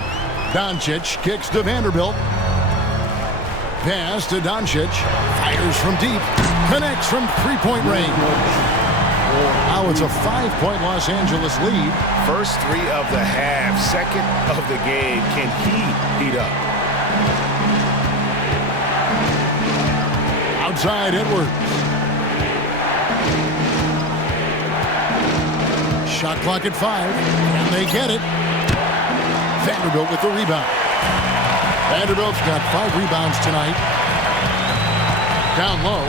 Doncic kicks to Vanderbilt. Pass to Doncic. Fires from deep. Connects from three-point range. Now it's a 5-point Los Angeles lead. First 3 of the half, second of the game. Can he heat up? Outside Edwards. Shot clock at 5, and they get it. Vanderbilt with the rebound. Vanderbilt's got 5 rebounds tonight. Down low.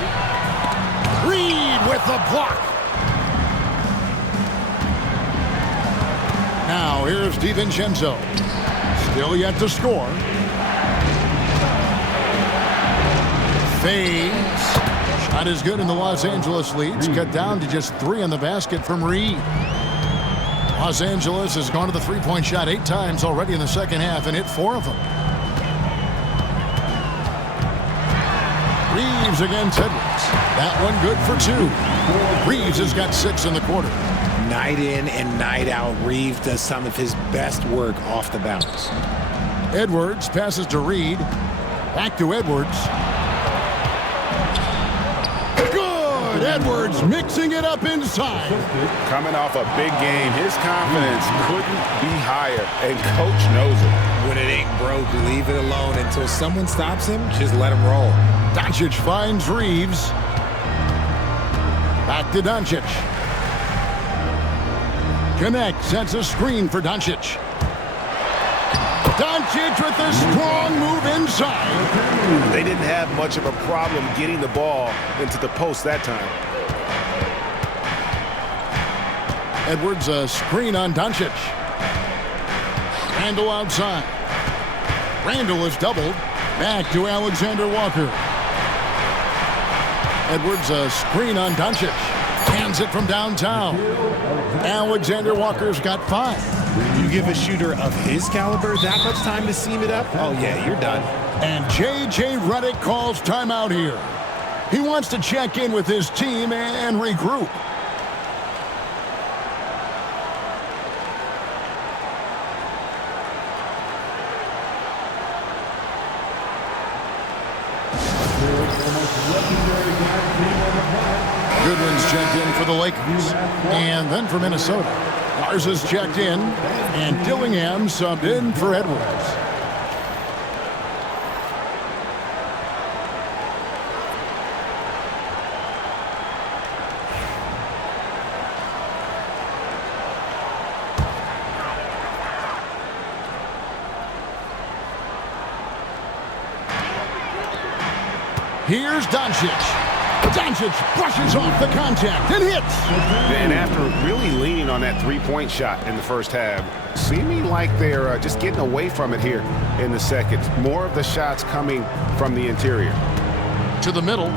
Reed with the block. Now here's DiVincenzo. Still yet to score. Fades. Shot is good in the Los Angeles leads. Cut down to just 3 on the basket from Reed. Los Angeles has gone to the three-point shot 8 times already in the second half and hit 4 of them. Reeves against Edwards. That one good for 2. Reeves has got 6 in the quarter. Night in and night out, Reeves does some of his best work off the bounce. Edwards passes to Reed. Back to Edwards. Edwards mixing it up inside. Coming off a big game, his confidence couldn't be higher, and coach knows it. When it ain't broke, leave it alone until someone stops him. Just let him roll. Doncic finds Reeves. Back to Doncic. Connect sets a screen for Doncic. Doncic with a strong move inside. They didn't have much of a problem getting the ball into the post that time. Edwards a screen on Doncic. Randall outside. Randall is doubled. Back to Alexander Walker. Edwards a screen on Doncic. Hands it from downtown. Alexander Walker's got 5. You give a shooter of his caliber that much time to seam it up? Oh, yeah, you're done. And J.J. Redick calls timeout here. He wants to check in with his team and regroup. Goodwin's checked in for the Lakers. And then for Minnesota, Garza's checked in, and Dillingham subbed in for Edwards. Here's Doncic. Doncic brushes off the contact and hits. And after really leaning on that three-point shot in the first half, seeming like they're just getting away from it here in the second. More of the shots coming from the interior. To the middle.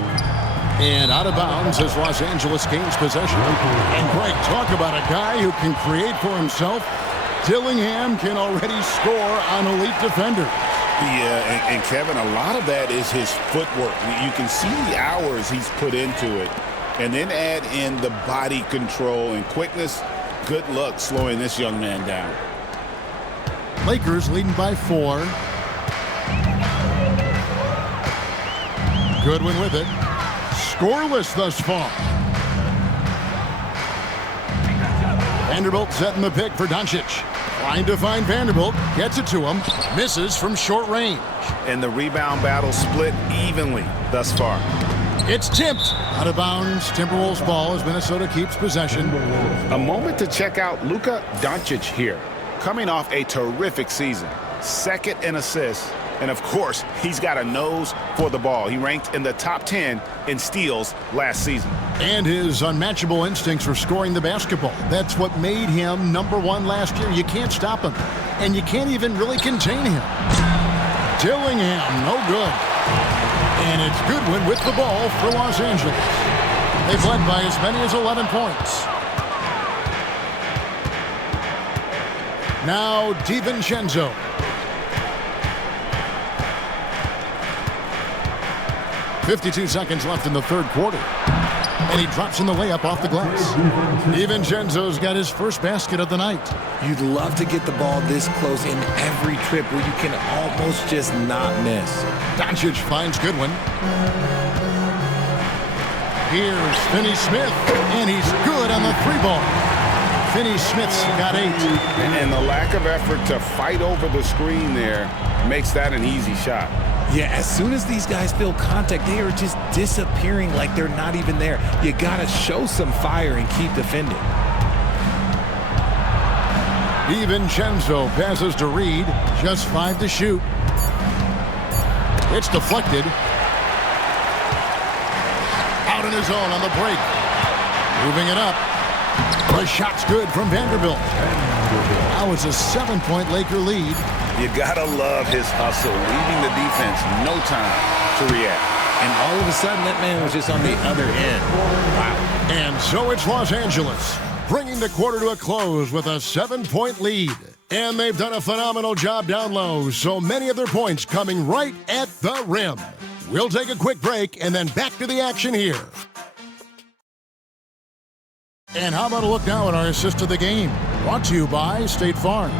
And out of bounds as Los Angeles gains possession. And Greg, talk about a guy who can create for himself. Dillingham can already score on elite defenders. Yeah, and Kevin, a lot of that is his footwork. You can see the hours he's put into it. And then add in the body control and quickness. Good luck slowing this young man down. Lakers leading by 4. Goodwin with it. Scoreless thus far. Vanderbilt setting the pick for Doncic. Trying to find Vanderbilt. Gets it to him. Misses from short range. And the rebound battle split evenly thus far. It's tipped. Out of bounds. Timberwolves ball as Minnesota keeps possession. A moment to check out Luka Doncic here. Coming off a terrific season. Second in assists. And, of course, he's got a nose for the ball. He ranked in the top 10 in steals last season. And his unmatchable instincts for scoring the basketball. That's what made him #1 last year. You can't stop him. And you can't even really contain him. Dillingham, no good. And it's Goodwin with the ball for Los Angeles. They've led by as many as 11 points. Now DiVincenzo. .52 seconds left in the third quarter. And he drops in the layup off the glass. DiVincenzo's got his first basket of the night. You'd love to get the ball this close in every trip where you can almost just not miss. Doncic finds Goodwin. Here's Finney-Smith, and he's good on the 3-ball. Finney-Smith's got 8. And the lack of effort to fight over the screen there makes that an easy shot. Yeah, as soon as these guys feel contact, they are just disappearing like they're not even there. You got to show some fire and keep defending. DiVincenzo passes to Reed. Just 5 to shoot. It's deflected. Out in his own on the break. Moving it up. The shot's good from Vanderbilt. Now it's a 7-point Laker lead. You gotta love his hustle, leaving the defense no time to react. And all of a sudden, that man was just on the other end. Wow. And so it's Los Angeles, bringing the quarter to a close with a 7-point lead. And they've done a phenomenal job down low, so many of their points coming right at the rim. We'll take a quick break and then back to the action here. And how about a look now at our assist of the game? Brought to you by State Farm.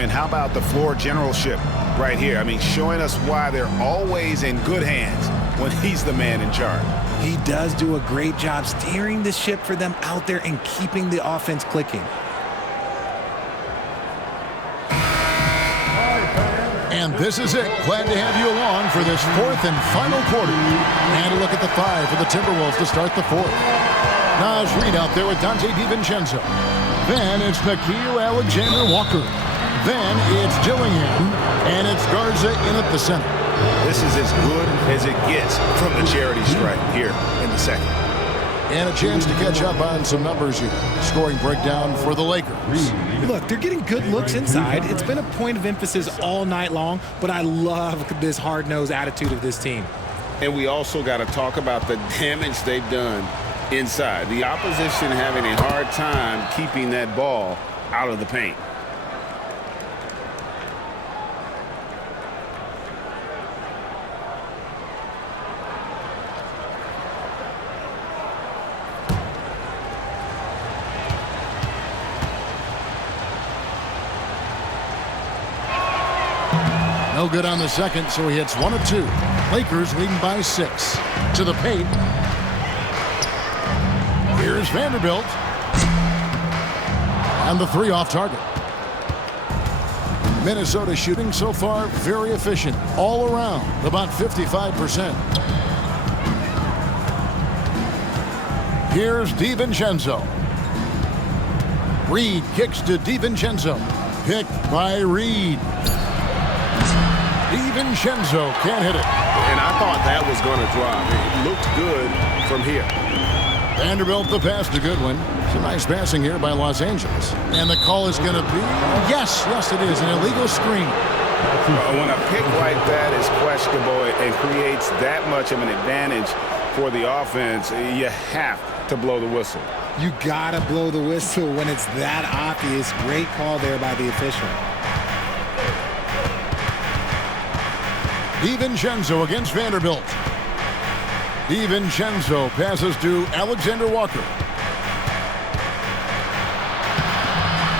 And how about the floor generalship right here? I mean, showing us why they're always in good hands when he's the man in charge. He does do a great job steering the ship for them out there and keeping the offense clicking. And this is it. Glad to have you along for this 4th and final quarter. And a look at the 5 for the Timberwolves to start the 4th. Naz Reid out there with Dante DiVincenzo. Then it's Nickeil Alexander-Walker. Then it's Dillingham, and it's Garza in at the center. This is as good as it gets from the charity stripe here in the second. And a chance to catch up on some numbers here. Scoring breakdown for the Lakers. Look, they're getting good looks inside. It's been a point of emphasis all night long, but I love this hard-nosed attitude of this team. And we also got to talk about the damage they've done inside. The opposition having a hard time keeping that ball out of the paint. No good on the second, so he hits 1 of 2. Lakers leading by 6. To the paint. Here's Vanderbilt. And the 3 off target. Minnesota shooting so far very efficient. All around, about 55%. Here's DiVincenzo. Reed kicks to DiVincenzo. Picked by Reed. DiVincenzo can't hit it. And I thought that was going to drop. It looked good from here. Vanderbilt the pass to Goodwin. Some nice passing here by Los Angeles. And the call is going to be, yes, it is, an illegal screen. When a pick like that is questionable and creates that much of an advantage for the offense, you have to blow the whistle. You gotta blow the whistle when it's that obvious. Great call there by the official. DiVincenzo against Vanderbilt. DiVincenzo passes to Alexander Walker.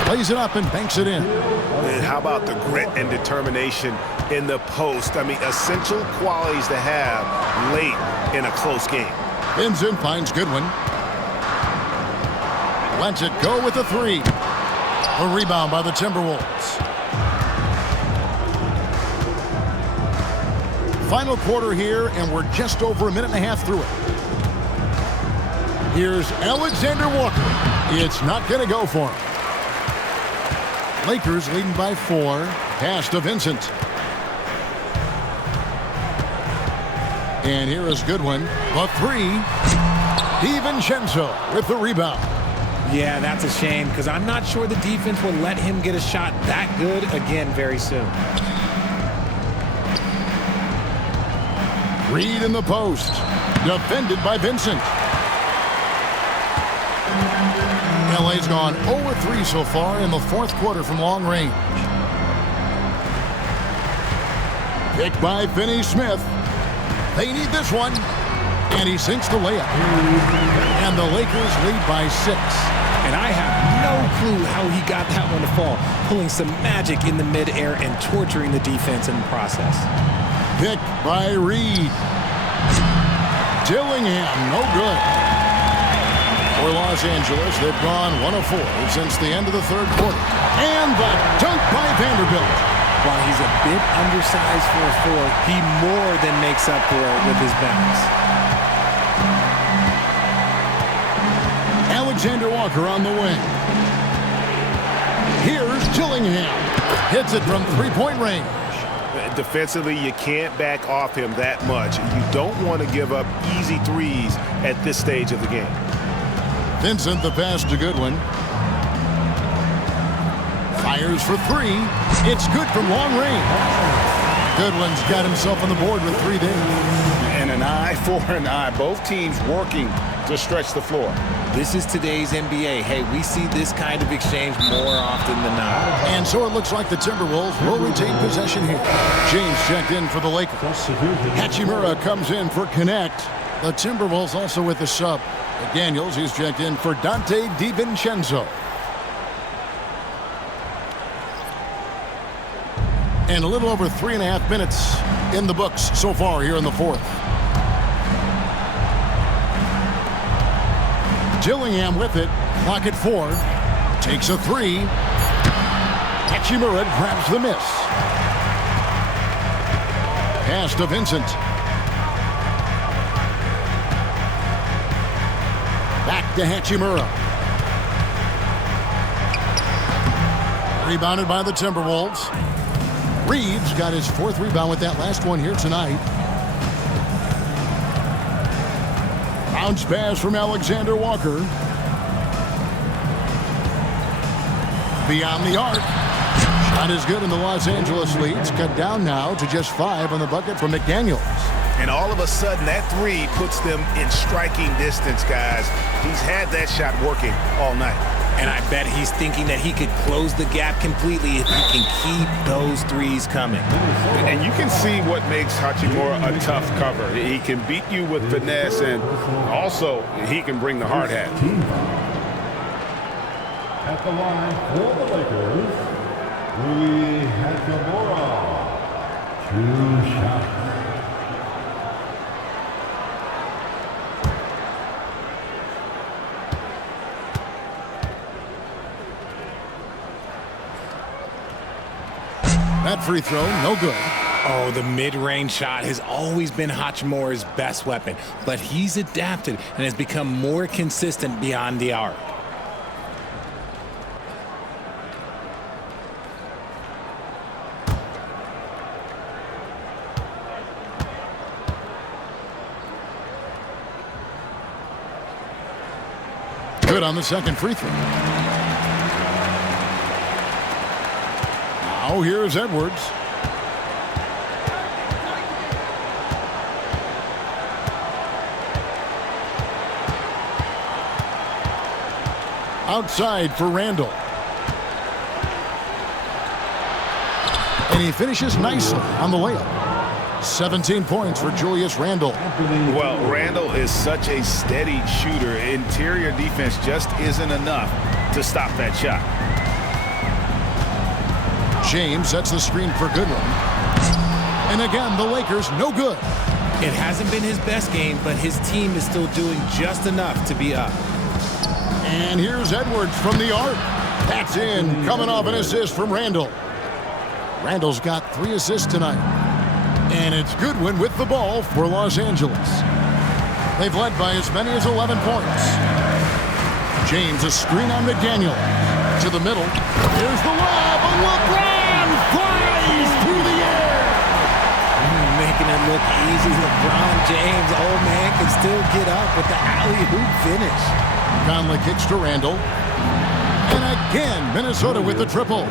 Plays it up and banks it in. And how about the grit and determination in the post? I mean, essential qualities to have late in a close game. Vincent finds Goodwin. Lets it go with the three. A rebound by the Timberwolves. Final quarter here, and we're just over a minute and a half through it. Here's Alexander Walker. It's not going to go for him. Lakers leading by 4. Pass to Vincent. And here is Goodwin. The three. DiVincenzo with the rebound. Yeah, that's a shame because I'm not sure the defense will let him get a shot that good again very soon. Reed in the post. Defended by Vincent. LA's gone 0-3 so far in the fourth quarter from long range. Picked by Finney-Smith. They need this one. And he sinks the layup. And the Lakers lead by 6. And I have no clue how he got that one to fall. Pulling some magic in the midair and torturing the defense in the process. Picked by Reed. Dillingham, no good. For Los Angeles, they've gone 1 of 4 since the end of the third quarter. And the dunk by Vanderbilt. While he's a bit undersized for a 4, he more than makes up for it with his bounce. Alexander Walker on the wing. Here's Dillingham. Hits it from three-point range. Defensively, you can't back off him that much. You don't want to give up easy threes at this stage of the game. Vincent, the pass to Goodwin. Fires for 3. It's good from long range. Goodwin's got himself on the board with 3 there. And an eye for an eye. Both teams working to stretch the floor. This is today's NBA. Hey, we see this kind of exchange more often than not. And so it looks like the Timberwolves will retain possession here. James checked in for the Lakers. Hachimura comes in for Connect. The Timberwolves also with the sub. McDaniels, he's checked in for Dante DiVincenzo. And a little over 3.5 minutes in the books so far here in the fourth. Dillingham with it. Clock at 4. Takes a 3. Hachimura grabs the miss. Pass to Vincent. Back to Hachimura. Rebounded by the Timberwolves. Reeves got his 4th rebound with that last one here tonight. Bounce pass from Alexander Walker. Beyond the arc. Shot is good, and the Los Angeles leads cut down now to just 5 on the bucket from McDaniels. And all of a sudden, that 3 puts them in striking distance, guys. He's had that shot working all night. And I bet he's thinking that he could close the gap completely if he can keep those 3s coming. And you can see what makes Hachimura a tough cover. He can beat you with finesse, and also he can bring the hard hat. At the line for the Lakers, Rui Hachimura. 2 shots. That free throw, no good. Oh, the mid-range shot has always been Hachimura's best weapon, but he's adapted and has become more consistent beyond the arc. Good on the second free throw. Now here's Edwards. Outside for Randall. And he finishes nicely on the layup. 17 points for Julius Randle. Well, Randall is such a steady shooter. Interior defense just isn't enough to stop that shot. James sets the screen for Goodwin. And again, the Lakers no good. It hasn't been his best game, but his team is still doing just enough to be up. And here's Edwards from the arc. That's in, coming off an assist from Randall. Randall's got 3 assists tonight. And it's Goodwin with the ball for Los Angeles. They've led by as many as 11 points. James, a screen on McDaniel. To the middle. Here's the lob. And LeBron flies through the air. Making it look easy. LeBron James, old man, can still get up with the alley-oop finish. Conley kicks to Randall. And again, Minnesota with the triple.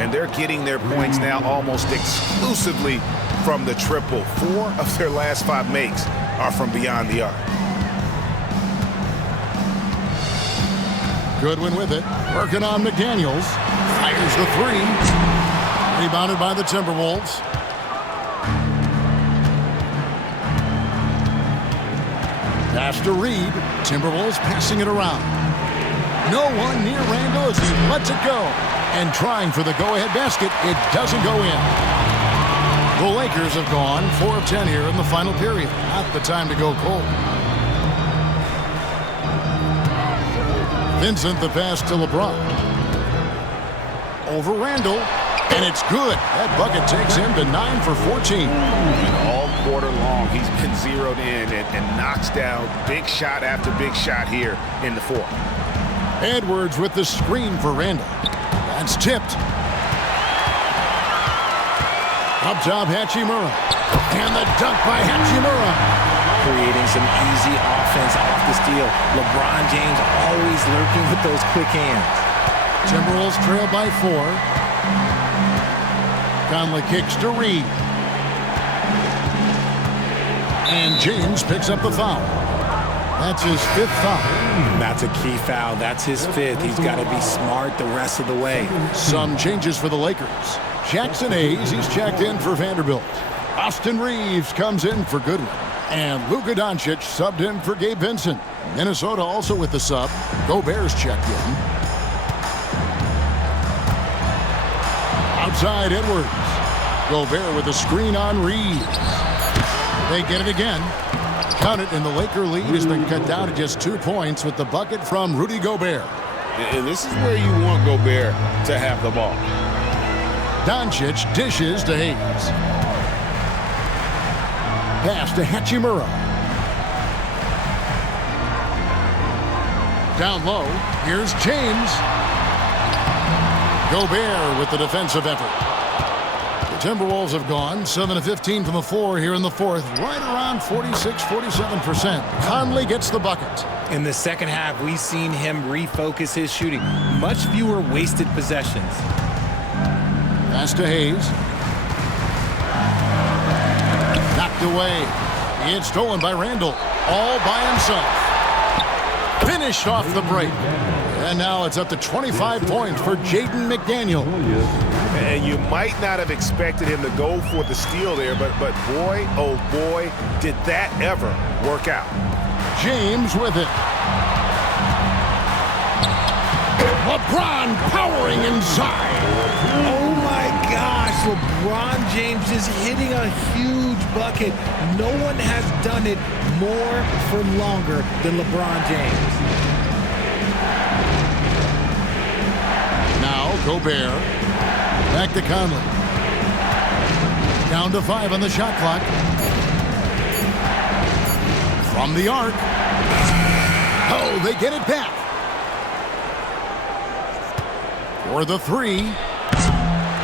And they're getting their points now almost exclusively from the triple. 4 of their last 5 makes are from beyond the arc. Goodwin with it. Working on McDaniels. Fires the 3. Rebounded by the Timberwolves. Pass to Reed. Timberwolves passing it around. No one near Randall as he lets it go. And trying for the go-ahead basket, it doesn't go in. The Lakers have gone 4 of 10 here in the final period. Not the time to go cold. Vincent the pass to LeBron. Over Randall. And it's good. That bucket takes him to 9 for 14. And all quarter long, he's been zeroed in and knocks down big shot after big shot here in the 4th. Edwards with the screen for Randall. That's tipped. Up top, Hachimura. And the dunk by Hachimura. Creating some easy offense off the steal. LeBron James always lurking with those quick hands. Timberwolves trail by 4. Conley kicks to Reed. And James picks up the foul. That's his 5th foul. That's a key foul. That's his 5th. He's got to be smart the rest of the way. Some changes for the Lakers. Jackson Hayes, he's checked in for Vanderbilt. Austin Reeves comes in for Goodwin. And Luka Doncic subbed in for Gabe Vincent. Minnesota also with the sub. Gobert's checked in. Outside Edwards. Gobert with a screen on Reeves. They get it again. Count it, and the Laker lead has been cut down to just 2 points with the bucket from Rudy Gobert. And this is where you want Gobert to have the ball. Doncic dishes to Hayes. Pass to Hachimura. Down low, here's James. Gobert with the defensive effort. The Timberwolves have gone 7 of 15 from the floor here in the 4th, right around 46-47%. Conley gets the bucket. In the second half, we've seen him refocus his shooting. Much fewer wasted possessions. Pass to Hayes. Knocked away. It's stolen by Randall, all by himself. Finished off the break. And now it's up to 25 points for Jaden McDaniel. And you might not have expected him to go for the steal there, but boy, oh boy, did that ever work out. James with it. LeBron powering inside. Oh my gosh, LeBron James is hitting a huge bucket. No one has done it more for longer than LeBron James. Now Gobert. Back to Conley. Down to 5 on the shot clock. From the arc. Oh, they get it back. For the 3.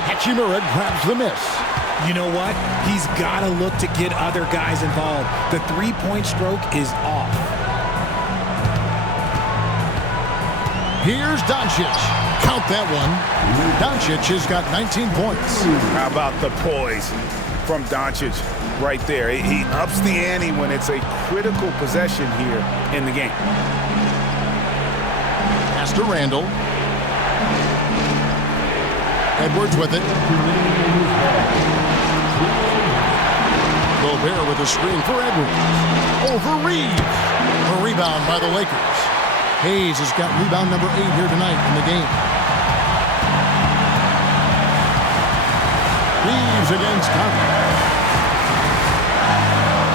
Hachimura grabs the miss. You know what? He's got to look to get other guys involved. The three-point stroke is off. Here's Doncic. Count that one. Doncic has got 19 points. How about the poise from Doncic right there? He ups the ante when it's a critical possession here in the game. Pass to Randall. Edwards with it. Gobert with a screen for Edwards. Over Reeves. A rebound by the Lakers. Hayes has got rebound number 8 here tonight in the game. Reeves against Conley.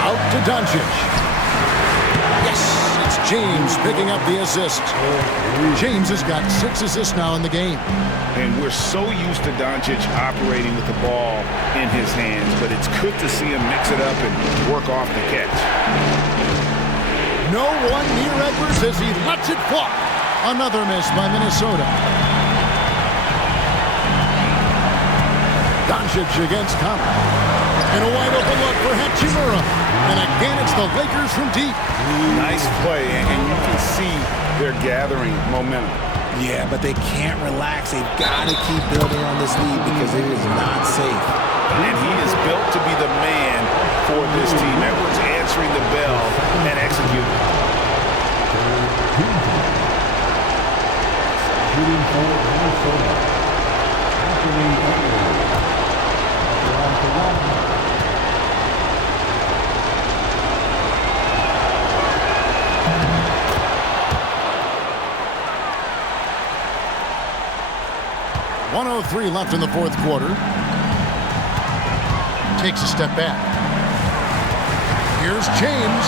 Out to Doncic. Yes, it's James picking up the assist. James has got 6 assists now in the game. And we're so used to Doncic operating with the ball in his hands, but it's good to see him mix it up and work off the catch. No one near Edwards as he lets it fly. Another miss by Minnesota. Doncic against Conley. And a wide open look for Hachimura. And again, it's the Lakers from deep. Nice play, and you can see they're gathering momentum. Yeah, but they can't relax. They've got to keep building on this lead because it is not safe. And he is built to be the man for this team. Edwards answering the bell and executing. Shooting for Minnesota. Anthony Edwards. .103 left in the fourth quarter. Takes a step back. Here's James.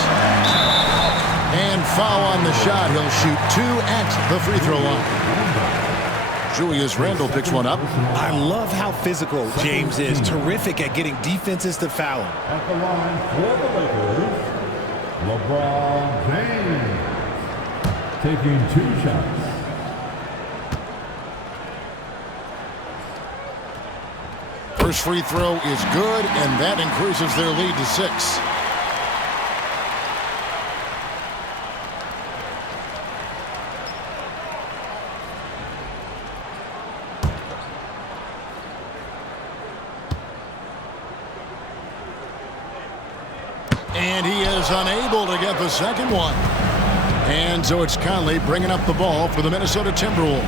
And foul on the shot. He'll shoot 2 at the free throw line. Julius Randle picks one up. I love how physical James is. Terrific at getting defenses to foul him. At the line for the Lakers, LeBron James taking 2 shots. First free throw is good, and that increases their lead to 6. And he is unable to get the second one. And so it's Conley bringing up the ball for the Minnesota Timberwolves.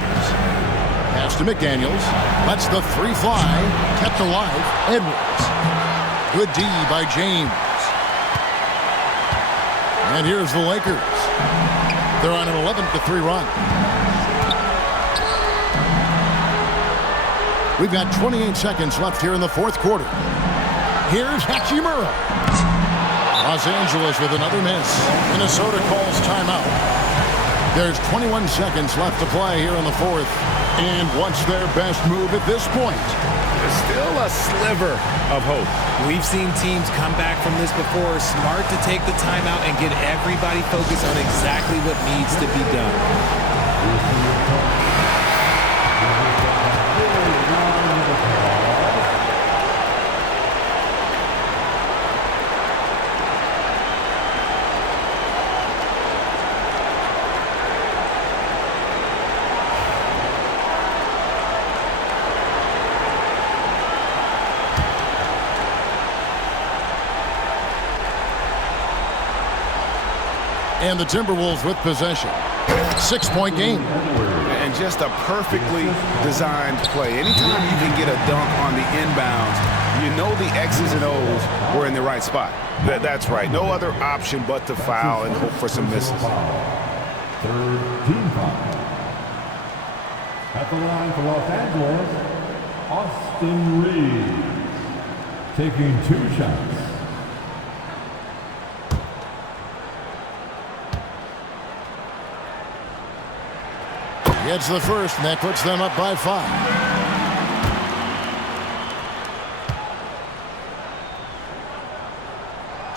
Pass to McDaniels. Lets the 3 fly. Kept alive. Edwards. Good D by James. And here's the Lakers. They're on an 11-3 run. We've got 28 seconds left here in the fourth quarter. Here's Hachimura. Los Angeles with another miss. Minnesota calls timeout. There's 21 seconds left to play here in the fourth. And what's their best move at this point? There's still a sliver of hope. We've seen teams come back from this before. Smart to take the timeout and get everybody focused on exactly what needs to be done. And the Timberwolves with possession. 6-point game. And just a perfectly designed play. Anytime you can get a dunk on the inbounds, you know the X's and O's were in the right spot. That's right. No other option but to foul and hope for some misses. Third team foul. At the line for Los Angeles, Austin Reeves taking 2 shots. Gets the first, and that puts them up by 5.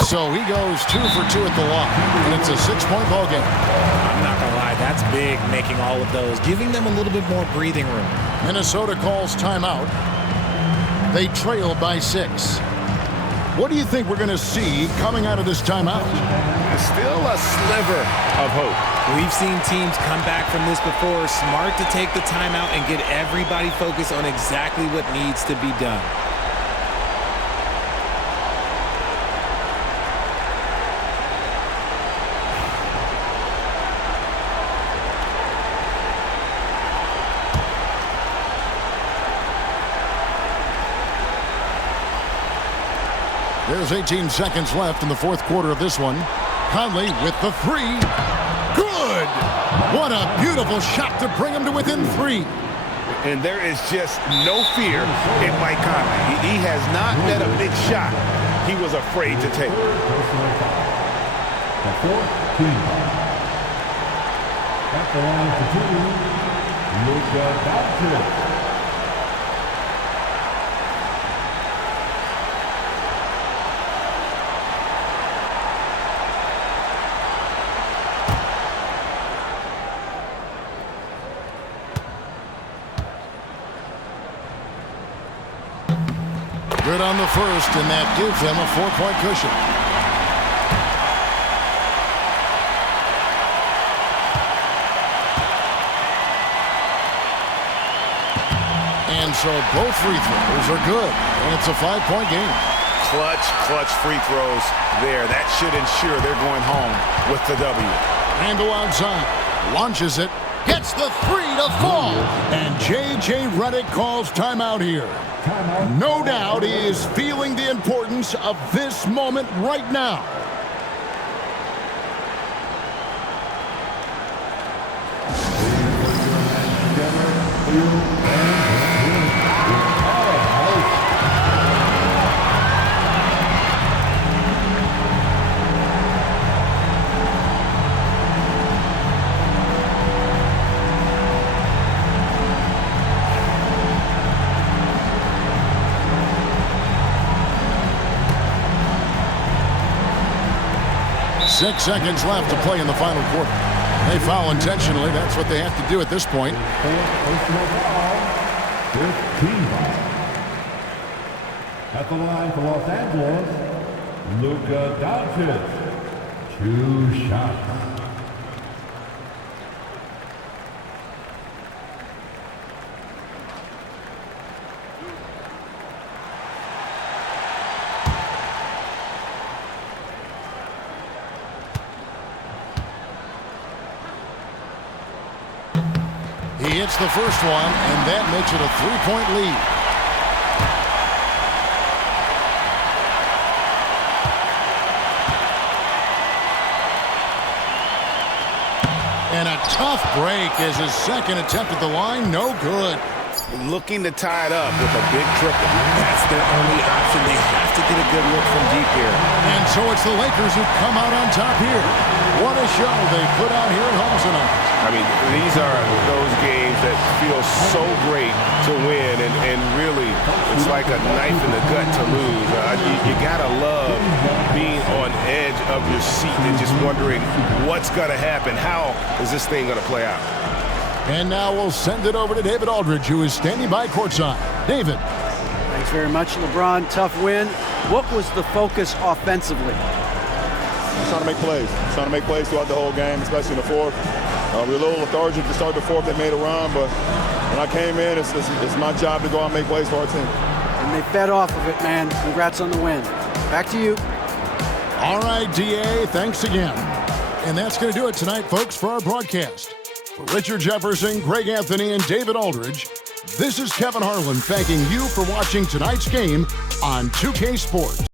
So he goes 2 for 2 at the line, and it's a 6-point ball game. I'm not gonna lie, that's big, making all of those, giving them a little bit more breathing room. Minnesota calls timeout. They trail by 6. What do you think we're going to see coming out of this timeout? There's still a sliver of hope. We've seen teams come back from this before. Smart to take the timeout and get everybody focused on exactly what needs to be done. There's 18 seconds left in the fourth quarter of this one. Conley with the three. Good! What a beautiful shot to bring him to within 3. And there is just no fear in Mike Conley. He has not met a big shot he was afraid to take. The fourth team. At the line for 2, Luka Doncic. Good on the first, and that gives them a 4-point cushion. And so both free throws are good, and it's a 5-point game. Clutch free throws there. That should ensure they're going home with the W. Randall outside, launches it, gets the 3 to fall, and J.J. Redick calls timeout here. No doubt he is feeling the importance of this moment right now. Six seconds left to play in the final quarter. They foul intentionally. That's what they have to do at this point. 15. At the line for Los Angeles, Luka Doncic. 2 shots. He hits the first one, and that makes it a 3-point lead. And a tough break as his second attempt at the line, no good. Looking to tie it up with a big triple. That's their only option. They have to get a good look from deep here. And so it's the Lakers who come out on top here. What a show they put out here at home tonight. I mean, these are those games that feel so great to win, and really, it's like a knife in the gut to lose. You gotta love being on edge of your seat and just wondering what's gonna happen. How is this thing gonna play out? And now we'll send it over to David Aldridge, who is standing by courtside. David. Thanks very much, LeBron. Tough win. What was the focus offensively? Trying to make plays. Trying to make plays throughout the whole game, especially in the fourth. We were a little lethargic to start the fourth. They made a run, but when I came in, it's my job to go out and make plays for our team. And they fed off of it, man. Congrats on the win. Back to you. All right, D.A., thanks again. And that's going to do it tonight, folks, for our broadcast. For Richard Jefferson, Greg Anthony, and David Aldridge, this is Kevin Harlan thanking you for watching tonight's game on 2K Sports.